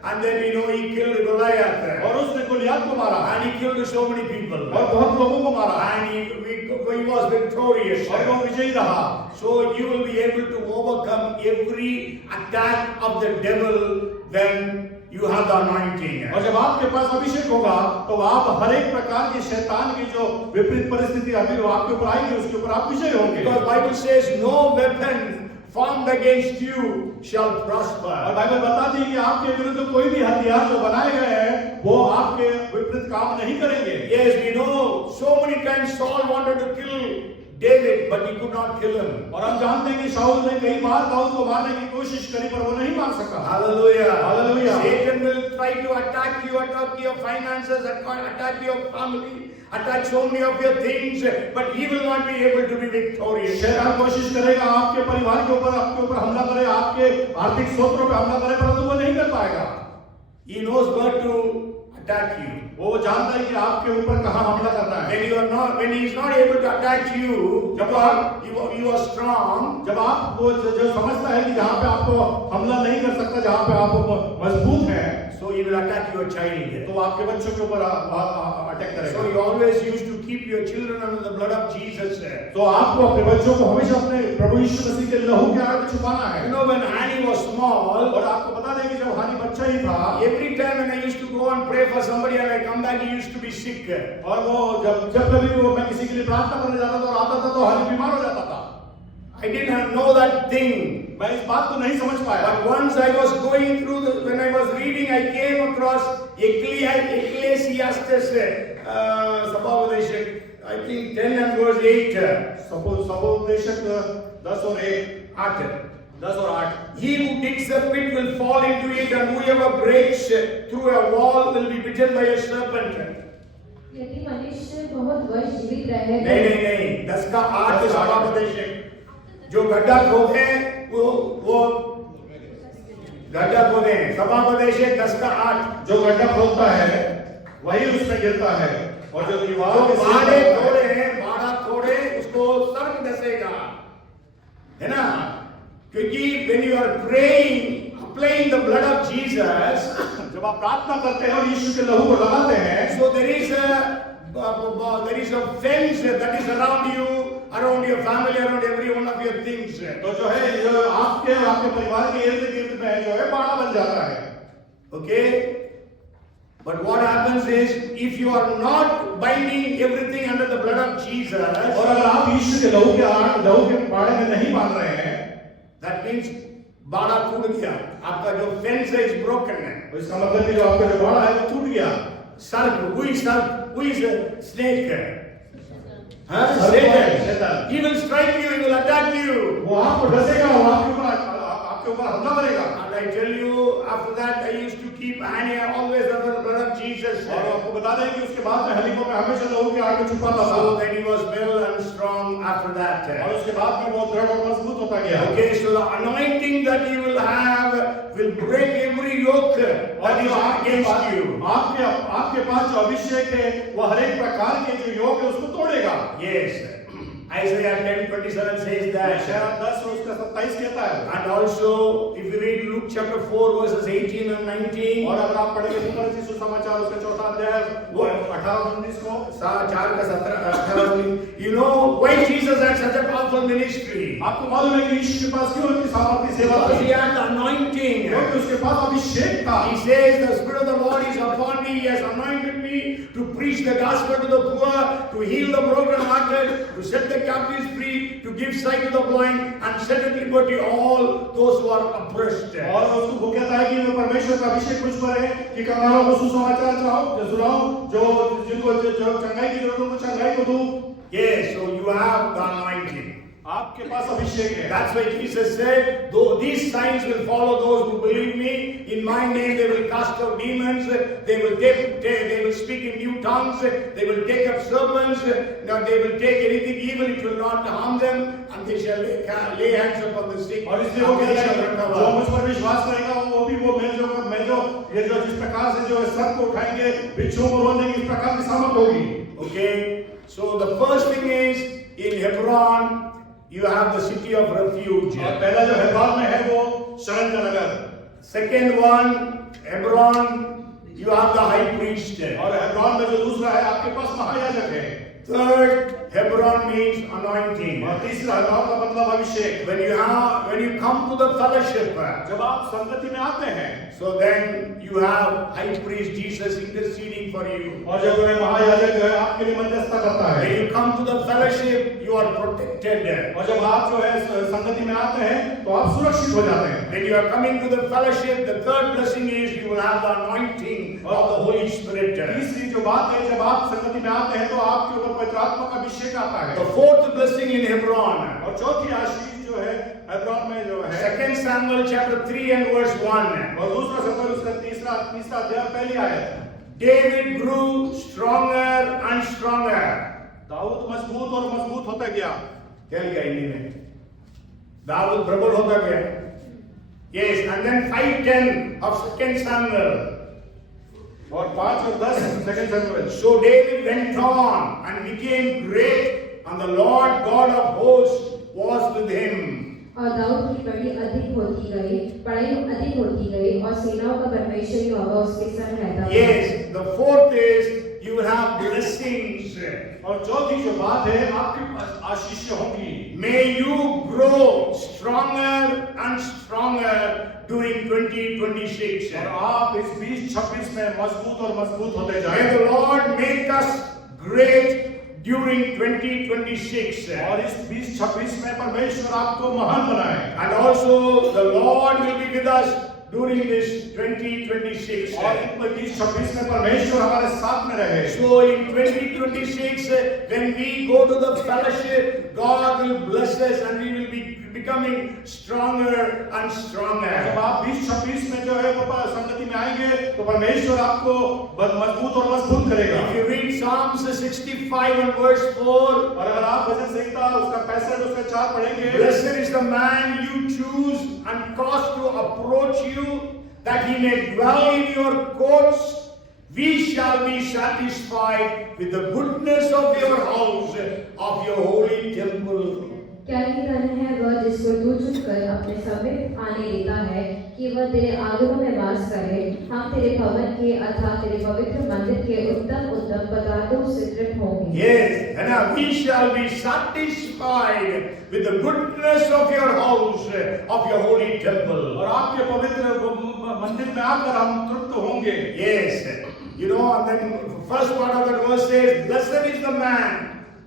and then we know he killed Goliath, और उसने गोलियत को मारा, and he killed so many people, और बहुत लोगों को मारा, and he was victorious, और वो विजयी रहा। So you will be able to overcome every attack of the devil when you have the anointing. और जब आपके पास अभिषेक होगा तो आप हर एक प्रकार की शैतान की जो विपरीत परिस्थिति अभी आपके ऊपर आएगी उसके ऊपर आप विजयी होंगे। Because Bible says no weapon formed against you shall prosper. और बाइबल बताती है कि आपके विरुद्ध कोई भी हथियार जो बनाए गए हैं वो आपके विपरीत काम नहीं करेंगे। Yes, we know so many times Saul wanted to kill David, but he could not kill him. और हम जानते हैं कि शाऊल ने कई बार दाऊद को मारने की कोशिश करी पर वो नहीं मार सका। Hallelujah. Hallelujah. Satan will try to attack you, attack your finances, attack your family, attack so many of your things, but he will not be able to be victorious. शैतान कोशिश करेगा आपके परिवार के ऊपर, आपके ऊपर हमला करे, आपके आर्थिक स्रोतों पे हमला करे, परंतु वो नहीं कर पाएगा। He knows where to attack you. वो जानता है कि आपके ऊपर कहाँ हमला करना है। When he is not able to attack you, you are strong. जब आप वो जो समझता है कि जहाँ पे आपको हमला नहीं कर सकता, जहाँ पे आप मजबूत हैं, so he will attack your child. तो आपके बच्चों के ऊपर अटैक करेगा। So you always used to keep your children under the blood of Jesus. तो आपको अपने बच्चों को हमेशा अपने प्रभु यीशु मसीह के लहू के आड़ में छुपाना है। You know when Annie was small, और आपको बता दें कि जब हानी बच्चा ही था, every time when I used to go and pray for somebody and I come back, he used to be sick. और वो जब कभी वो मैं किसी के लिए प्रार्थना करने जाता था और आता था तो हानी बीमार हो जाता था। I didn't know that thing. मैं इस बात को नहीं समझ पाया। But once I was going through when I was reading, I came across Ecclesiastes, Sabbavodeshak, I think 10 and verse 8. सबोदेशक 10 और 8, 10 और 8। He who digs a pit will fall into it, and whoever breaks through a wall will be bitten by a serpent. यदि मनुष्य बहुत वर्ष जीवित रहे नहीं 10 का 8 सभापदेशक जो गड्ढा खोदे वो गड्ढा खोदे सभापदेशक 10 का 8 जो गड्ढा खोदता है वही उसमें गिरता है और जो दीवार तो के बाड़ा तोड़े उसको सर्प डसेगा, है ना? क्योंकि when you are praying, applying the blood of Jesus, जब आप प्रार्थना करते हैं और यीशु के लहू को लगाते हैं, so there is a fence that is around you, around your family, around every one of your things. तो जो है जो आपके परिवार के इर्द गिर्द में जो है बाड़ा बन जाता है। Okay? But what happens is, if you are not binding everything under the blood of Jesus, और अगर आप यीशु के लहू के बाड़े में नहीं बांध रहे हैं, that means बाड़ा टूट गया, आपका जो फेंस है is broken है। तो इसका मतलब है जो आपका जो बाड़ा है वो टूट गया। सर्प, who is a snake? Satan. He will strike you, he will attack you. वो आपको डसेगा और आपके ऊपर हमला करेगा। And I tell you, after that I used to keep Annie always under the blood of Jesus. और आपको बता दें कि उसके बाद में हनी को मैं हमेशा लहू के आड़ में छुपाता था। So then he was well and strong after that. और उसके बाद में वो दृढ़ और मजबूत होता गया। Okay, so the anointing that you will have will break every yoke that is against you. आपके पास जो अभिषेक है वो हर एक प्रकार के जो योग है उसको तोड़ेगा। Yes. Isaiah 10:27 says that. यशायाह 10 और उसका 27 कहता है। And also, if you read Luke chapter 4 verses 18 and 19, और अगर आप पढ़ेंगे लूका रचित सुसमाचार उसका 4था अध्याय वो 18 और 19 को 4 का 17 18, you know why Jesus had such a powerful ministry? आपको मालूम है कि यीशु के पास क्यों इतनी सामर्थ्य सेवा Because थी? he had the anointing. क्योंकि क्योंकि उसके पास अभिषेक था। He says, the Spirit of the Lord is upon me. He has anointed me to preach the gospel to the poor, to heal the brokenhearted, to set the captives free, to give sight to the blind, and set at liberty all those who are oppressed. और उसको वो कहता है कि मैं परमेश्वर का अभिषेक मुझ पर है कि कंगालों को सुसमाचार सुनाऊं, जो जिनको चंगाई की जरूरत है उनको चंगाई को दूं। Yes, so you have the anointing. आपके पास अभिषेक है। That's why Jesus said, though these signs will follow those who believe me, in my name they will cast out demons, they will speak in new tongues, they will take up serpents, now they will take anything evil, it will not harm them, and they shall lay hands upon the sick. और इसलिए वो कहता है जो मुझ पर विश्वास करेगा वो भी वो मैं जो ये जो जिस प्रकार से जो सर को उठाएंगे बिच्छू को रोने की इस प्रकार की सामर्थ होगी। Okay, so the first thing is in Hebron you have the city of refuge. और पहला जो हेब्रोन में है वो शरण का नगर। Second one, Hebron, you have the high priest. और हेब्रोन में जो दूसरा है आपके पास महायाजक है। Third, Hebron means anointing. और तीसरा हेब्रोन का मतलब अभिषेक। When you come to the fellowship, जब आप संगति में आते हैं, so then you have high priest Jesus interceding for you. और जब वह महायाजक जो है आपके लिए मध्यस्थता करता है, When you come to the fellowship, you are protected. और जब आप जो है संगति में आते हैं, तो आप सुरक्षित हो जाते हैं। When you are coming to the fellowship, the third blessing is you will have the anointing of the Holy Spirit. तीसरी जो बात है, जब आप संगति में आते हैं, तो आपके ऊपर पवित्र आत्मा का अभिषेक आता है। The fourth blessing in Hebron. और चौथी आशीष जो है हेब्रोन में जो है 2 Samuel chapter 3 and verse 1. और दूसरा सफर उसका तीसरा अध्याय पहली आयत। David grew stronger and stronger. Dawood मजबूत और मजबूत होता गया। क्या लिखा हिंदी में? दाऊद प्रबल होता गया। Yes, and then 5:10 of 2 Samuel. और 5 और 10 second Samuel. So David went on and became great, and the Lord God of hosts was with him. और दाऊद की बड़ी अधिक होती गई और सेनाओं का परमेश्वर यहोवा उसके संग रहता था। Yes, the fourth is you will have blessings. और चौथी जो बात है आपके पास आशीष होंगी। May you grow stronger and stronger during 2026. और आप इस 2026 में मजबूत और मजबूत होते जाएं। May the Lord make us great during 2026. और इस 2026 में परमेश्वर आपको महान बनाए। And also the Lord will be with us during this 2026. और इन 2026 में परमेश्वर हमारे साथ में रहे। So in 2026, when we go to the fellowship, God will bless us and we will be becoming stronger and stronger. जब आप 2026 में जो है वो संगति में आएंगे तो परमेश्वर आपको मजबूत और मजबूत करेगा। If you read Psalms 65 and verse 4, और अगर आप भजन संहिता उसका 65 उसका 4 पढ़ेंगे, blessed is the man you choose and cause to approach you, that he may dwell in your courts. We shall be satisfied with the goodness of your house, of your holy temple. क्या ही धन है वह जिसको तू चुनकर अपने समीप आने देता है कि वह तेरे आंगनों में वास करे। हम तेरे भवन के अर्थात तेरे पवित्र मंदिर के उत्तम उत्तम पदार्थों से तृप्त होंगे। Yes, and we shall be satisfied with the goodness of your house, of your holy temple. और आपके पवित्र मंदिर में आकर हम तृप्त होंगे। Yes, you know, and then first part of that verse says, blessed is the man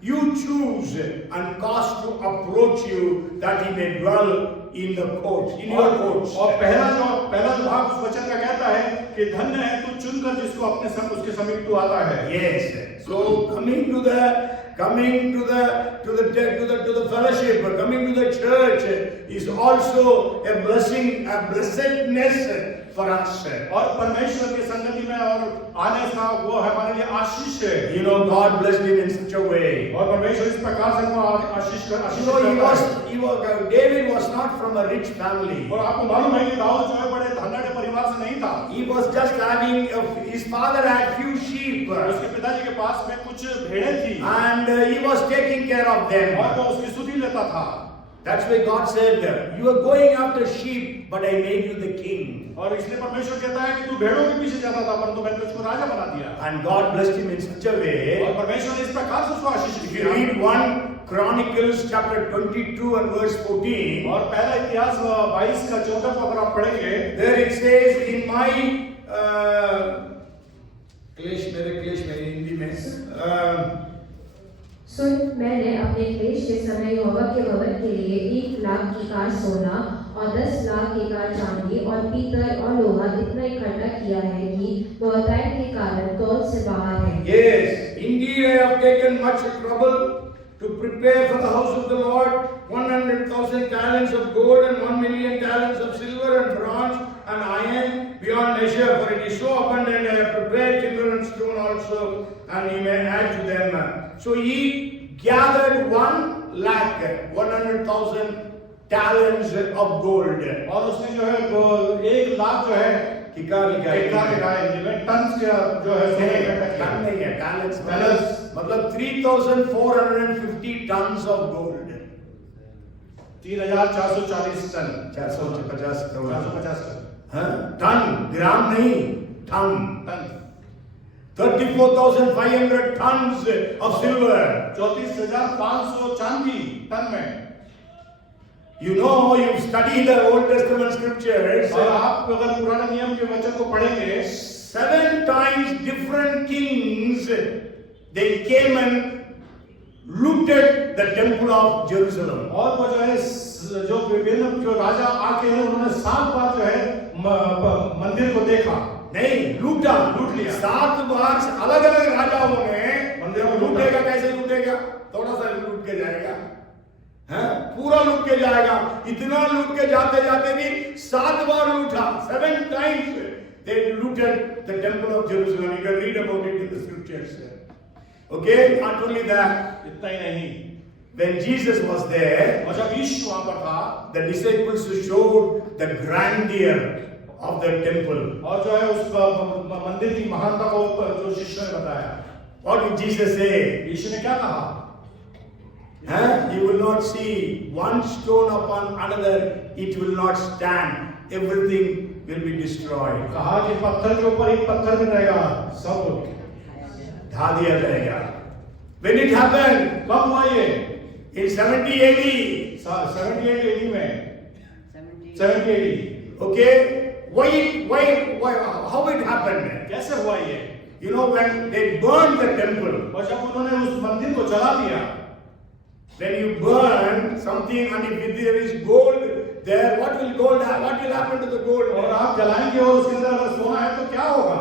you choose and cause to approach you, that he may dwell in the courts, in your courts. और पहला जो भाग उस वचन का कहता है कि धन्य है तू चुनकर जिसको अपने सब उसके समीप तू आता है। Yes, so coming to the fellowship, coming to the church is also a blessing, a blessedness for us. और परमेश्वर के संगति में और आने का वो हमारे लिए आशीष है। You know, God blessed him in such a way. और परमेश्वर इस प्रकार से वो आशीष कर You know, David was not from a rich family. और आपको मालूम है कि दाऊद जो है बड़े धनाढ्य परिवार से नहीं था। He was just having, his father had few sheep. उसके पिताजी के पास में कुछ भेड़ें थी। And he was taking care of them. और वो उसकी सुधि लेता था। That's why God said, you are going after sheep, but I made you the king. और इसलिए परमेश्वर कहता है कि तू भेड़ों के पीछे जाता था परंतु मैंने तुझको राजा बना दिया। And God blessed him in such a way. और परमेश्वर ने इस प्रकार से उसको आशीष If दिया। you read Chronicles chapter 22 and verse 14. और पहला इतिहास 22 का 14 को अगर आप पढ़ेंगे, There it says in my क्लेश मेरे हिंदी में सुन, मैंने अपने क्लेश के समय यहोवा के भवन के लिए 1 लाख कीकार सोना और 10 लाख कीकार चांदी और पीतल और लोहा इतना इकट्ठा किया है कि बहुतायत के कारण तौल से बाहर है। Yes, indeed I have taken much trouble to prepare for the house of the Lord 100,000 talents of gold and 1,000,000 talents of silver and bronze and iron beyond measure, for it is so abundant. I have prepared timber and stone also, and you may add to them. So he gathered 1,100,000 talents of gold. और उसने जो है 1 लाख जो है किकार निकाले, टन्स का जो है सोना इकट्ठा किया। टन नहीं है, talents Talents। मतलब 3,450 tons of gold. 3,440 ton, 450 crore 450 ton, हाँ, टन, ग्राम नहीं, ton. Ton, 34,500 tons of silver. 34,500 चांदी टन में। You know, you study the Old Testament scriptures. और आप अगर पुराने नियम के वचन को पढ़ेंगे, 7 times different kings, they came and looted the temple of Jerusalem. और वो जो है जो विभिन्न जो राजा आके हैं उन्होंने 7 बार जो है मंदिर को देखा, नहीं, लूट लिया। 7 बार अलग अलग राजाओं ने मंदिर को लूटेगा। कैसे लूटेगा? थोड़ा सा लूट के जाएगा, हैं? पूरा लूट के जाएगा। इतना लूट के जाते जाते भी 7 बार लूटा। 7 times they looted the temple of Jerusalem. You can read about it in the scriptures. Okay, not only that, इतना ही नहीं, when Jesus was there, और जब यीशु वहां पर था, the disciples showed the grandeur of the temple. और जो है उस मंदिर की महानता को जो शिष्यों ने बताया। What did Jesus say? यीशु ने क्या कहा? You will not see one stone upon another, it will not stand. Everything will be destroyed. कहा कि पत्थर के ऊपर एक पत्थर भी रहेगा, सब ढा दिया जाएगा। When it happened, कब हुआ ये? in 70 AD. 78 AD में, 70 AD। Okay? Why, how it happened? कैसे हुआ ये? You know, when they burned the temple, और जब उन्होंने उस मंदिर को जला दिया, when you burn something and if there is gold there, what will happen to the gold? और आप जलाएंगे और उसके अंदर अगर सोना है तो क्या होगा?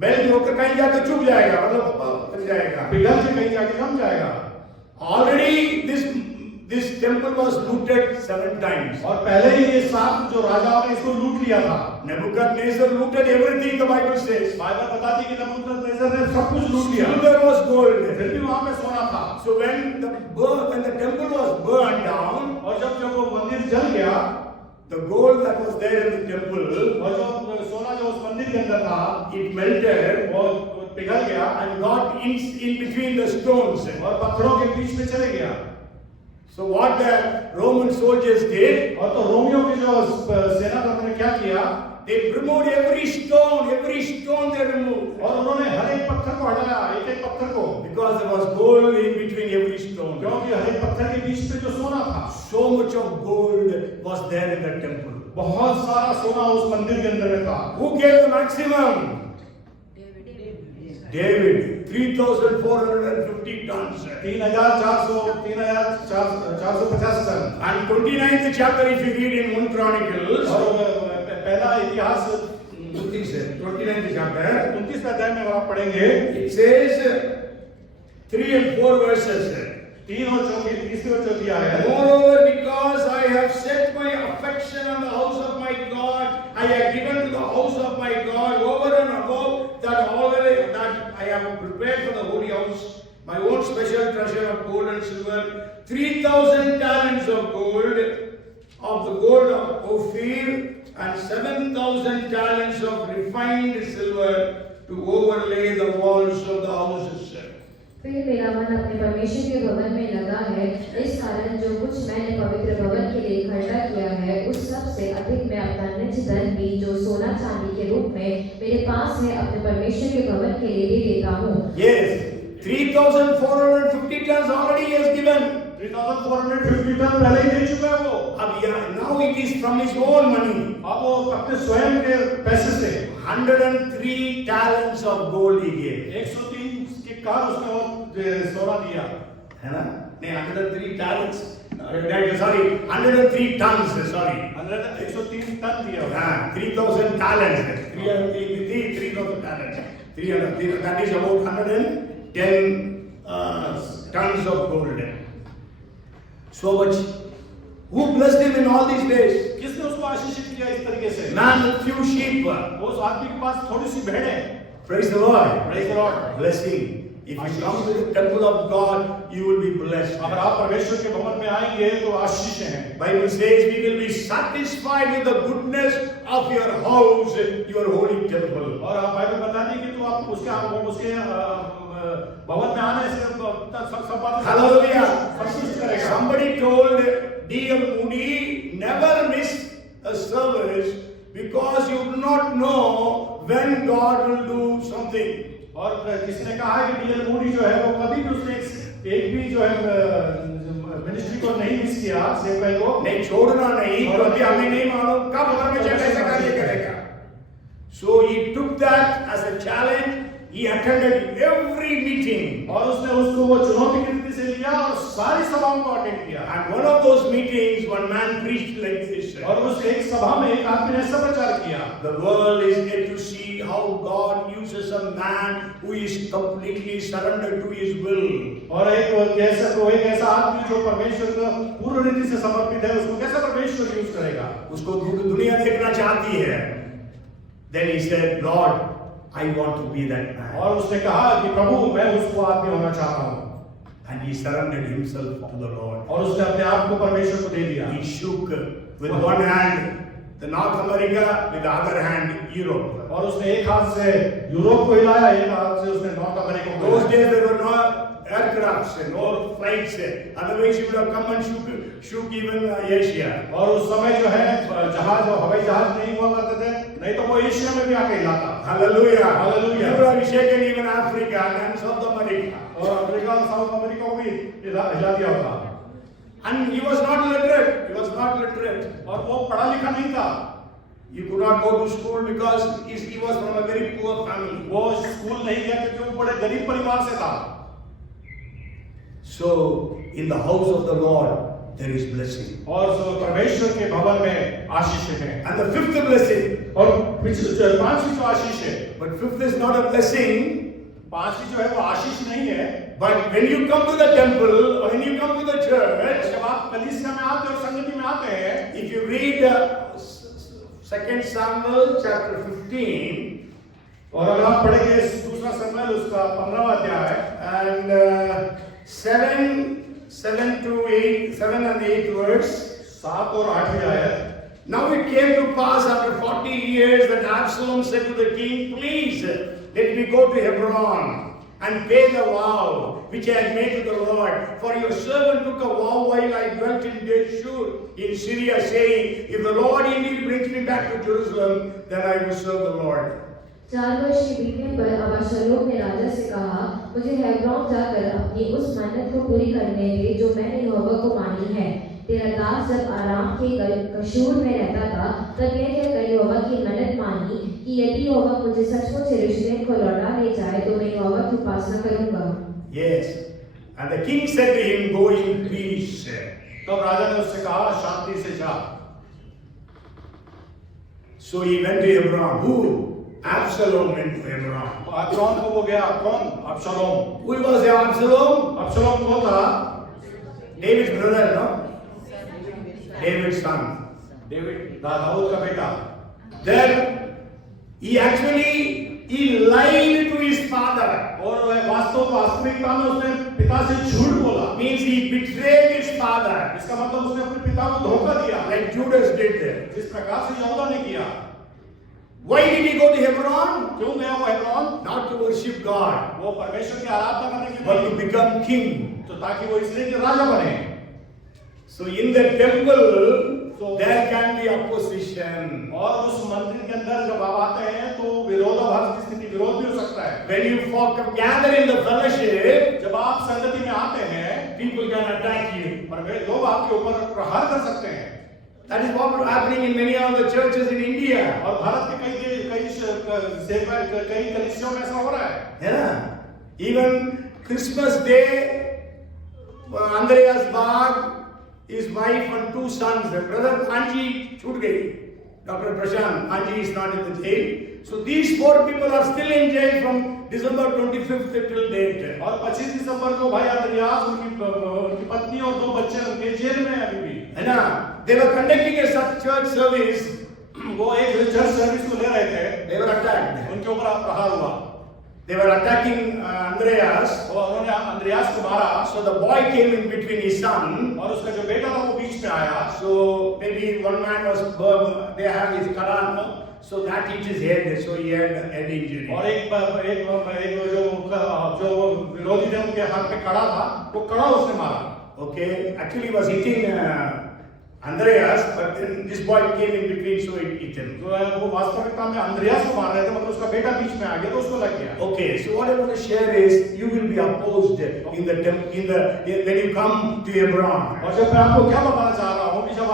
मेल्ट होकर कहीं जाकर चुप जाएगा, मतलब पिघल जाएगा, पिघल के कहीं जाके जम जाएगा। Already this temple was looted 7 times. और पहले ही ये 7 जो राजाओं ने इसको लूट लिया था। Nebuchadnezzar looted everything, the Bible says. Bible बताती है कि नबूकदनेस्सर ने सब कुछ लूट लिया। Silver was gold. फिर भी वहां पे सोना था। So when the temple was burned down, और जब वो मंदिर जल गया, the gold that was there in the temple, और जो सोना जो उस मंदिर के अंदर था, it melted वो पिघल गया and got in between the stones. और पत्थरों के बीच में चले गया। So what the Roman soldiers did, और तो रोमियों की जो सेनापति ने क्या किया? they removed every stone they removed. और उन्होंने हर एक पत्थर को हटाया, एक-एक पत्थर को, Because there was gold in between every stone. क्योंकि हर एक पत्थर के बीच में जो सोना था, So much of gold was there in the temple. बहुत सारा सोना उस मंदिर के अंदर में था। Who gave the maximum? David. 3,450 tons. 3,450 ton. And 29th chapter, if you read in 1 Chronicles, और पहला इतिहास 29th chapter, 29 अध्याय में आप पढ़ेंगे, it says 3 and 4 verses. 3 और 4, तीसरी और चौथी आयत। Moreover, because I have set my affection on the house of my God, I have given to the house of my God over and above that I have prepared for the holy house my own special treasure of gold and silver, 3,000 talents of gold, of the gold of Ophir, and 7,000 talents of refined silver to overlay the walls of the houses. फिर मेरा मन अपने परमेश्वर के भवन में लगा है, इस कारण जो कुछ मैंने पवित्र भवन के लिए इकट्ठा किया है, उस सब से अधिक मैं अपना निज धन भी जो सोना चांदी के रूप में मेरे पास है, अपने परमेश्वर के भवन के लिए दे देता हूँ। Yes, 3,450 tons already he has given. 3,450 टन पहले ही दे चुका है वो। अब now it is from his own money. अब वो अपने स्वयं के पैसे से 103 talents of gold he gave. 103 के कार उसने वो सोना दिया, है ना? नहीं 103 talents. Sorry, 103 tons. Sorry. 103 टन दिया। हाँ, 3,000 talents. 3,000 talents. 300. That is about 110 tons of gold. So much. Who blessed him in all these days? किसने उसको आशीषित किया इस तरीके से? Man with few sheep. उस आदमी के पास थोड़ी सी भेड़ है। Praise the Lord. Praise the Lord. Blessing. If you come to the temple of God, you will be blessed. अगर आप परमेश्वर के भवन में आएंगे तो आशीष हैं। Bible says we will be satisfied with the goodness of your house, your holy temple. और आप बाइबल बताती है कि तो आप उसके भवन में आने से सब बातें Hallelujah. संतुष्ट करेगा। Somebody told D.L. Moody, never miss a service because you do not know when God will do something. और किसी ने कहा है कि D.L. मूडी जो है वो कभी भी उसने एक भी जो है मिनिस्ट्री को नहीं मिस किया, सेवकाई को नहीं छोड़ना नहीं, क्योंकि हमें नहीं मालूम कब परमेश्वर कैसे कार्य करेगा. So he took that as a challenge. He attended every meeting. और उसने उसको वो चुनौती की रीति से लिया और सारी सभाओं को अटेंड किया. And one of those meetings, one man preached like this. और उस एक सभा में एक आदमी ने ऐसा प्रचार किया. The world is yet to see how God uses a man who is completely surrendered to His will. और एक ऐसा आदमी जो परमेश्वर को पूर्ण रीति से समर्पित है, उसको कैसे परमेश्वर यूज करेगा? उसको दुनिया देखना चाहती है. Then he said, Lord, I want to be that man. और उसने कहा कि प्रभु मैं उसको आदमी होना चाहता हूँ. And he surrendered himself to the Lord. और उसने अपने आप को परमेश्वर को दे दिया. He shook with one hand the North America, with the other hand Europe. और उसने एक हाथ से यूरोप को हिलाया, एक हाथ से उसने नॉर्थ अमेरिका को. Those days there were no aircrafts and no flights. Otherwise you would have come and shook even Asia. और उस समय जो है जहाज और हवाई जहाज नहीं हुआ करते थे, नहीं तो वो एशिया में भी आके हिलाता. Hallelujah. Hallelujah. You have shaken even Africa and South America. और अफ्रीका और साउथ अमेरिका को भी हिला दिया होता. And he was not literate. He was not literate. और वो पढ़ा लिखा नहीं था. He could not go to school because he was from a very poor family. वो स्कूल नहीं गया क्योंकि वो बड़े गरीब परिवार से था. So in the house of the Lord there is blessing. और परमेश्वर के भवन में आशीष है. And the fifth blessing. और पांचवी जो आशीष है. But fifth is not a blessing. पांचवी जो है वो आशीष नहीं है. But when you come to the temple or when you come to the church, जब आप कलीसिया में आते और संगति में आते हैं, if you read 2 Samuel chapter 15, और अगर आप पढ़ेंगे दूसरा शमूएल उसका 15वां अध्याय and 7 and 8 verse, 7 और 8वीं आयत. Now it came to pass after 40 years that Absalom said to the king, please let me go to Hebron and pay the vow which I had made to the Lord. For your servant took a vow while I dwelt in Geshur in Syria, saying, if the Lord indeed brings me back to Jerusalem, then I will serve the Lord. 4 वर्ष के बीतने पर अबशालोम ने राजा से कहा, मुझे हेब्रोन जाकर अपनी उस मन्नत को पूरी करने दे जो मैंने यहोवा को मानी है. तेरा दास जब आराम के गशूर में रहता था, तब यह कहकर यहोवा की मन्नत मानी कि यदि यहोवा मुझे सचमुच यरूशलेम को लौटा ले जाए तो मैं यहोवा की उपासना करूंगा. Yes. And the king said to him, go in peace. तब राजा ने उससे कहा, शांति से जा. So he went to Hebron. Who? Absalom went to Hebron. अब्शालोम को वो गया. कौन? अब्शालोम. Who was Absalom? अब्शालोम कौन था? David's brother, no? David's son. David दाऊद का बेटा. Then he lied to his father. और वास्तविकता में उसने पिता से झूठ बोला. Means he betrayed his father. इसका मतलब उसने अपने पिता को धोखा दिया. Like Judas did there. जिस प्रकार से यहूदा ने किया. Why did he go to Hebron? क्यों गया वो Hebron? Not to worship God, वो परमेश्वर की आराधना करने के but लिए, to become king. तो ताकि वो इसलिए कि राजा बने. So in the temple, there can be opposition. और उस मंदिर के अंदर जब आप आते हैं तो विरोधाभास की स्थिति, विरोध भी हो सकता है. When you gather in the fellowship, जब आप संगति में आते हैं, people can attack you. पर वे लोग आपके ऊपर प्रहार कर सकते हैं। That is what is happening in many of the churches in India. और भारत के कई कलीसियों में ऐसा हो रहा है। Yeah. Even Christmas Day, Andreas Bag, his wife and 2 sons, brother Anji छूट गई. Dr. Prashant, Anji is not in the jail. So these 4 people are still in jail from December 25th till date. और 25 दिसंबर को भाई अंद्रियास, उनकी पत्नी और 2 बच्चे उनके जेल में हैं अभी भी। है ना? They were conducting a church service. वो एक चर्च सर्विस को ले रहे थे। They were attacked. उनके ऊपर प्रहार हुआ। They were attacking Andreas. और उन्होंने अंद्रियास को मारा। So the boy came in between his son. और उसका जो बेटा था वो बीच में आया। So maybe one man was they have his Quran, so that hit his head, so he had head injury. और एक जो विरोधी थे उनके हाथ में कड़ा था, वो कड़ा उसने मारा। Okay, actually he was hitting Andreas, but then this boy came in between, so it hit him. जो है वो वास्तविकता में अंद्रियास को मार रहे थे, मतलब उसका बेटा बीच में आ गया तो उसको लग गया। Okay, so what I want to share is you will be opposed when you come to Hebron. और जब मैं आपको क्या बताना चाह रहा हूँ कि जब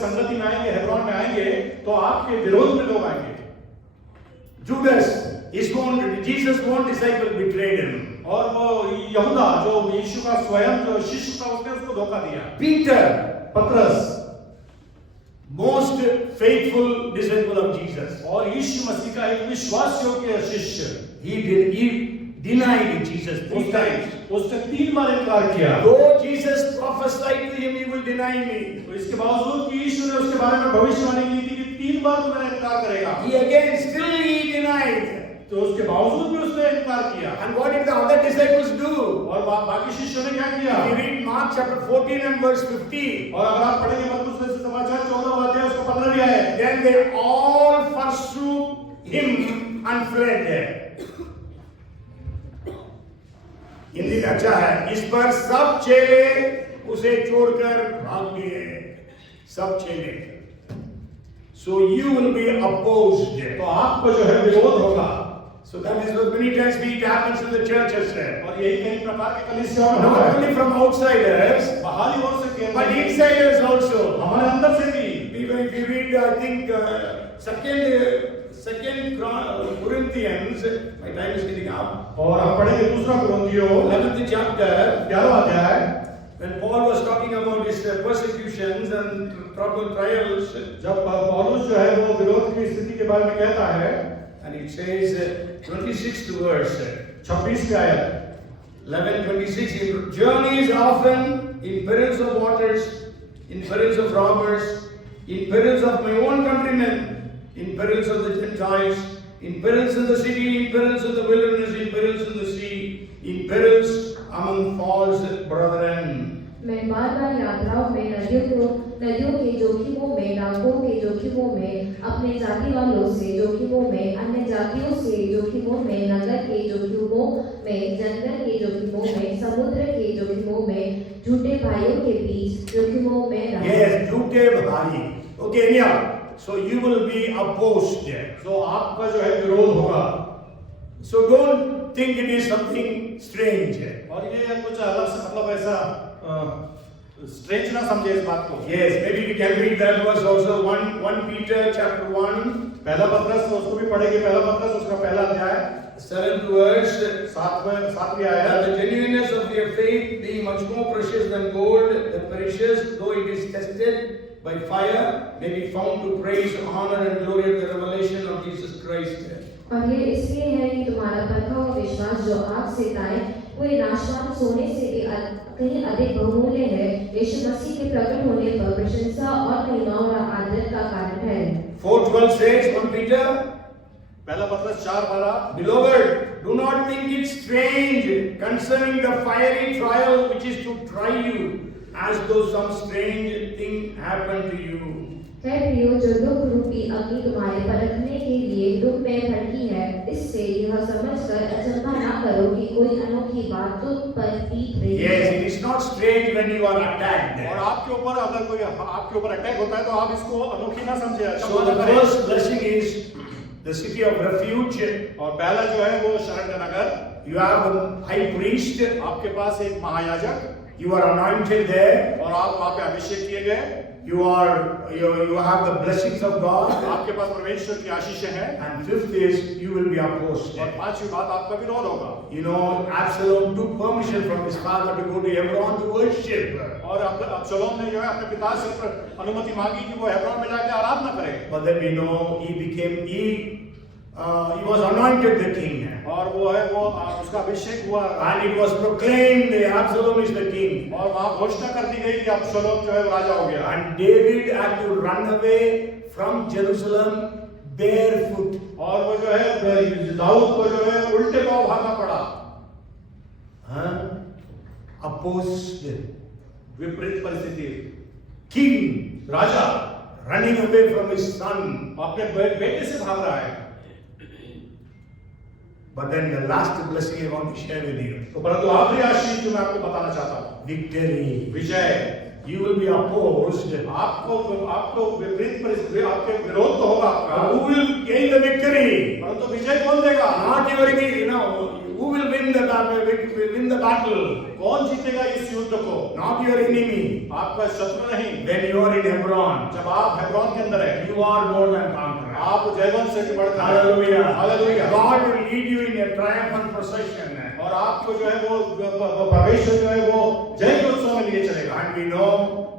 संगति में आएंगे, हेब्रोन में आएंगे, तो आपके विरोध में लोग आएंगे। Judas, Jesus' own disciple betrayed him. और वो यहूदा जो यीशु का स्वयं जो शिष्य था उसने उसको धोखा दिया। Peter, पतरस, most faithful disciple of Jesus. और यीशु मसीह का एक विश्वास योग्य शिष्य, He denied Jesus 3 times. उसने 3 बार इनकार किया। Though Jesus prophesied to him, he will deny me. तो इसके बावजूद कि यीशु ने उसके बारे में भविष्यवाणी की थी कि 3 बार तू मेरा इनकार करेगा, He again still he denied. तो उसके बावजूद भी उसने इनकार किया। And what did the other disciples do? और बाकी शिष्यों ने क्या किया? If you read Mark chapter 14 and verse 50, और अगर आप पढ़ेंगे मरकुस समाचार 14वां अध्याय उसका 15 है, then they all forsook him and fled. Hindi में अच्छा है, इस पर सब चेले उसे छोड़कर भाग लिए, सब चेले। So you will be opposed. तो आपको जो है विरोध होगा। So that is what many times it happens in the churches. और यही कई प्रकार के कलीसियाओं में होता Not है। only from outsiders, बाहरी ओर से but insiders also. हमारे अंदर से भी। Even if you read, I think, second Corinthians, my time is getting up. और हम पढ़ेंगे दूसरा कुरिन्थियों 11th chapter, 11वां अध्याय, when Paul was talking about his persecutions and trouble trials, जब पौलुस जो है वो विरोध की स्थिति के बारे में कहता है, and it says 26th verse, 26 की आयत, 11:26, journeys often in perils of waters, in perils of robbers, in perils of my own countrymen, in perils of the Gentiles, in perils in the city, in perils in the wilderness, in perils in the sea, in perils among false brethren. मैं बार यात्राओं में नदियों के जोखिमों में, डाकुओं के जोखिमों में, अपने जाति वालों से जोखिमों में, अन्य जातियों से जोखिमों में, नगर के जोखिमों में, जंगल के जोखिमों में, समुद्र के जोखिमों में, झूठे भाइयों के बीच जोखिमों में रहा। Yes, झूठे भाई. Okay, anyhow, so you will be opposed. तो आपका जो है विरोध होगा। So don't think it is something strange. और ये कुछ अलग से मतलब ऐसा स्ट्रेंज ना समझे इस बात को। Yes, maybe we can read that verse also. 1 Peter chapter 1, पहला पत्रस उसको भी पढ़ेंगे, पहला पत्रस उसका पहला अध्याय 7th verse. 7वीं That आयत, the genuineness of your faith being much more precious than gold, that precious though it is tested by fire, may be found to praise, honor and glory at the revelation of Jesus Christ. और ये इसलिए है कि तुम्हारा परखा हुआ विश्वास जो आग से ताए हुए नाशवान सोने से भी कहीं अधिक बहुमूल्य है, यीशु मसीह के प्रकट होने पर प्रशंसा और महिमा और आदर का कारण है। 4:12 says, 1 Peter, पहला पत्रस 4:12, beloved, do not think it strange concerning the fiery trial which is to try you, as though some strange thing happened to you. है प्रियो, जो दुख रूपी अग्नि तुम्हारे परखने के लिए दुख में भड़की है, इससे यह समझकर अचंभा ना करो कि कोई अनोखी बात तुम पर बीत रही है। Yes, it is not strange when you are attacked. और आपके ऊपर अगर कोई आपके ऊपर अटैक होता है तो आप इसको अनोखी ना समझे। So the first blessing is the city of refuge. और पहला जो है वो शरण नगर, You have the high priest. आपके पास एक महायाजक, You are anointed there. और आप वहाँ पे अभिषेक किए गए, You have the blessings of God. आपके पास परमेश्वर की आशीषें हैं, And fifth is you will be opposed. और पांचवी बात आपका विरोध होगा। You know, Absalom took permission from his father to go to Hebron to worship. और अब्सलोम ने जो है अपने पिता से अनुमति मांगी कि वो हेब्रोन में जाके आराधना करे, But then we know he was anointed the king. और वो उसका अभिषेक हुआ, And it was proclaimed that Absalom is the king. और वहाँ घोषणा कर दी गई कि अब्सलोम जो है वो राजा हो गया। And David had to run away from Jerusalem barefoot. और वो जो है दाऊद को जो है उल्टे पांव भागना पड़ा, Opposed विपरीत परिस्थिति, king राजा running away from his son. अपने बेटे से भाग रहा है। But then the last blessing I want to share with you. तो परंतु आखिरी आशीष जो मैं आपको बताना चाहता हूँ, Victory. विजय। You will be opposed. आपको विपरीत परिस्थिति, आपके विरोध तो होगा आपका, Who will gain the victory? परंतु विजय कौन देगा? Not your enemy, who will win the battle? कौन जीतेगा इस युद्ध को? Not your enemy. आपका शत्रु नहीं। When you are in Hebron, जब आप हेब्रोन के अंदर है, you are more than conqueror. आप जयवंत से बढ़कर, Hallelujah. Hallelujah. God will lead you in a triumphant procession. और आपको जो है वो परमेश्वर जो है वो जय के उत्सव में लिए चलेगा। And we know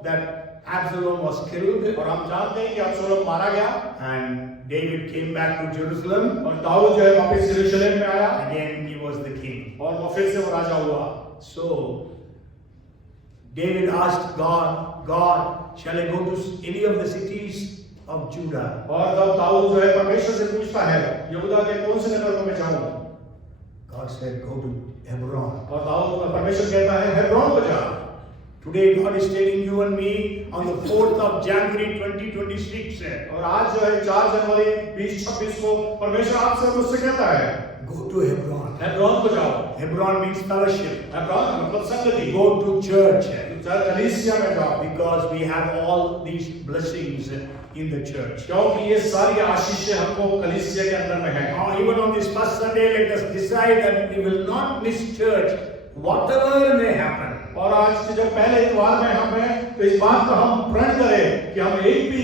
that Absalom was killed. और हम जानते हैं कि अब्सलोम मारा गया, And David came back to Jerusalem. और दाऊद जो है वापस यरूशलेम में आया, Again he was the king. और वो फिर से वो राजा हुआ। So David asked God, shall I go to any of the cities of Judah? और तब दाऊद जो है परमेश्वर से पूछता है, यहूदा के कौन से नगर को मैं जाऊं? God said, go to Hebron. और दाऊद परमेश्वर कहता है हेब्रोन को जा। Today God is telling you and me on the 4th of January 2026. और आज जो है 4 जनवरी 2026 को परमेश्वर आपसे और मुझसे कहता है, Go to Hebron. हेब्रोन को जाओ। Hebron means fellowship. हेब्रोन मतलब संगति। Go to church. कलीसिया में जाओ। Because we have all these blessings in the church. क्योंकि ये सारी आशीषें हमको कलीसिया के अंदर में है। Even on this first Sunday, let us decide that we will not miss church, whatever may happen. और आज के जो पहले इतवार में हम हैं, तो इस बात को हम प्रण करें कि हम एक भी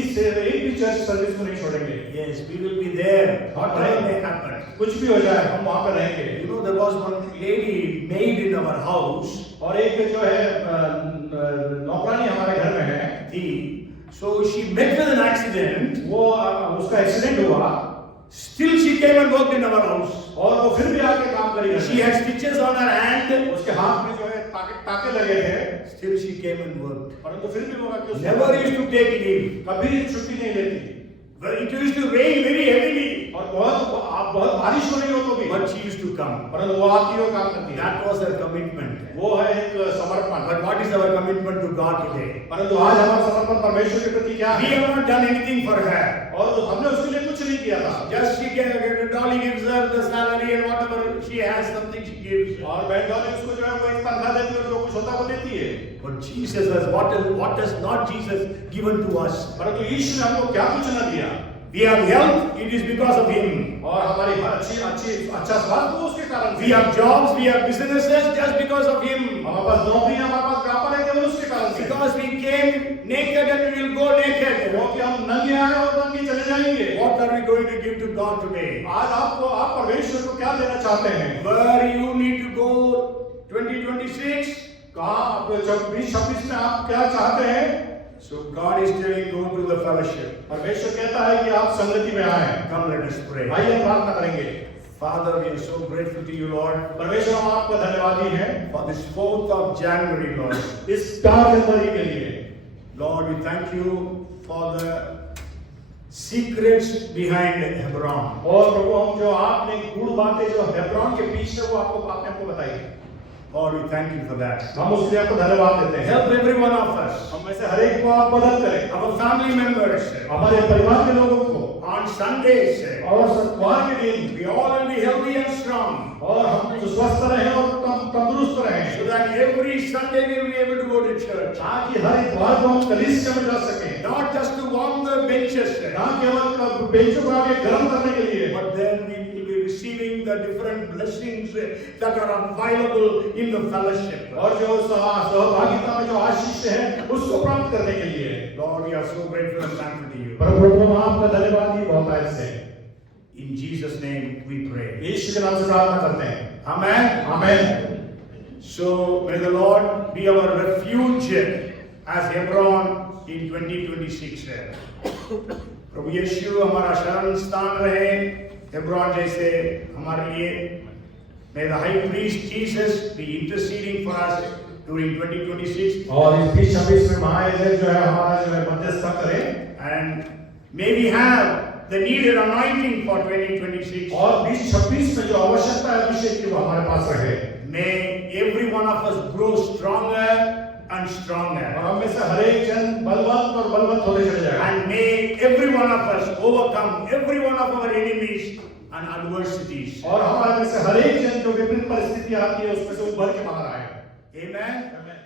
चर्च सर्विस को नहीं छोड़ेंगे। Yes, we will be there, whatever may happen. कुछ भी हो जाए हम वहाँ पर रहेंगे। You know, there was one lady maid in our house. और एक जो है नौकरानी हमारे घर में है। So she met with an accident. वो उसका एक्सीडेंट हुआ। Still she came and worked in our house. और वो फिर भी आके काम करी। She had stitches on her hand. उसके हाथ में जो है टाके लगे थे। Still she came and worked. परंतु फिर भी वो Never used to take leave. कभी छुट्टी नहीं लेती। It used to rain very heavily. और बहुत बारिश हो रही हो तो भी। But she used to come. परंतु वो आती हो काम करती है। That was her commitment. वो है एक समर्पण। But what is our commitment to God today? परंतु आज हमारा समर्पण परमेश्वर के प्रति क्या है? We have not done anything for her. और हमने उसके लिए कुछ नहीं किया था। Just Dolly gives her the salary and whatever she has, something she gives. और बहन डॉली उसको जो है वो एक तनख्वाह देती है और जो कुछ होता है वो देती है। But Jesus has what has not Jesus given to us? परंतु यीशु ने हमको क्या कुछ न दिया? We have health, it is because of Him. और हमारी अच्छा स्वास्थ्य वो उसके कारण। We have jobs, we have businesses, just because of Him. हमारे पास नौकरी है, हमारे पास व्यापार है, केवल उसके कारण से। Because we came naked and we will go naked. क्योंकि हम नंगे आए और नंगे चले जाएंगे। What are we going to give to God today? आज आप परमेश्वर को क्या देना चाहते हैं? Where you need to go 2026? कहाँ 2026 में आप क्या चाहते हैं? So God is telling, go to the fellowship. परमेश्वर कहता है कि आप संगति में आए। Come, let us pray. आइए हम प्रार्थना करेंगे। Father, we are so grateful to you, Lord, परमेश्वर हम आपका धन्यवादी हैं for this 4th of January, Lord. इस 4 जनवरी के लिए। Lord, we thank you for the secrets behind Hebron. और प्रभु हम जो आपने गूढ़ बातें जो हेब्रोन के पीछे वो आपने हमको बताई। Lord, we thank you for that. हम उसके लिए आपको धन्यवाद देते हैं। Help every one of us. हम में से हर एक को आप मदद करें। Our family members. हमारे परिवार के लोगों को। On Sundays. और सप्ताह के दिन। We all will be healthy and strong. और हम स्वस्थ रहें और तंदुरुस्त रहें। So that every Sunday we will be able to go to church. ताकि हर इतवार को हम कलीसिया में जा सकें। Not just to warm the benches. ना केवल बेंचों को आगे गर्म करने के लिए। But then we will be receiving the different blessings that are available in the fellowship. और जो सहभागिता में जो आशीष है उसको प्राप्त करने के लिए Lord, we are so grateful and thankful to you. प्रभु हम आपका धन्यवाद ही बहुत है इससे In Jesus' name we pray. यीशु के नाम से प्रार्थना करते हैं Amen. आमीन So may the Lord be our refuge as Hebron in 2026. प्रभु यीशु हमारा शरण स्थान रहे हेब्रोन जैसे हमारे लिए. May the high priest Jesus be interceding for us during 2026. और इस 2026 में महायाजक जो है हमारा जो है मध्यस्थता करे And may we have the needed anointing for 2026. और 2026 में जो आवश्यकता है अभिषेक की वो हमारे पास रहे May every one of us grow stronger and stronger. और हम में से हर एक जन बलवंत और बलवंत होते चले जाएगा And may every one of us overcome every one of our enemies and adversities. और हमारे में से हर एक जन जो विभिन्न परिस्थितियां आती है उसमें से उभर के बाहर आए Amen. आमीन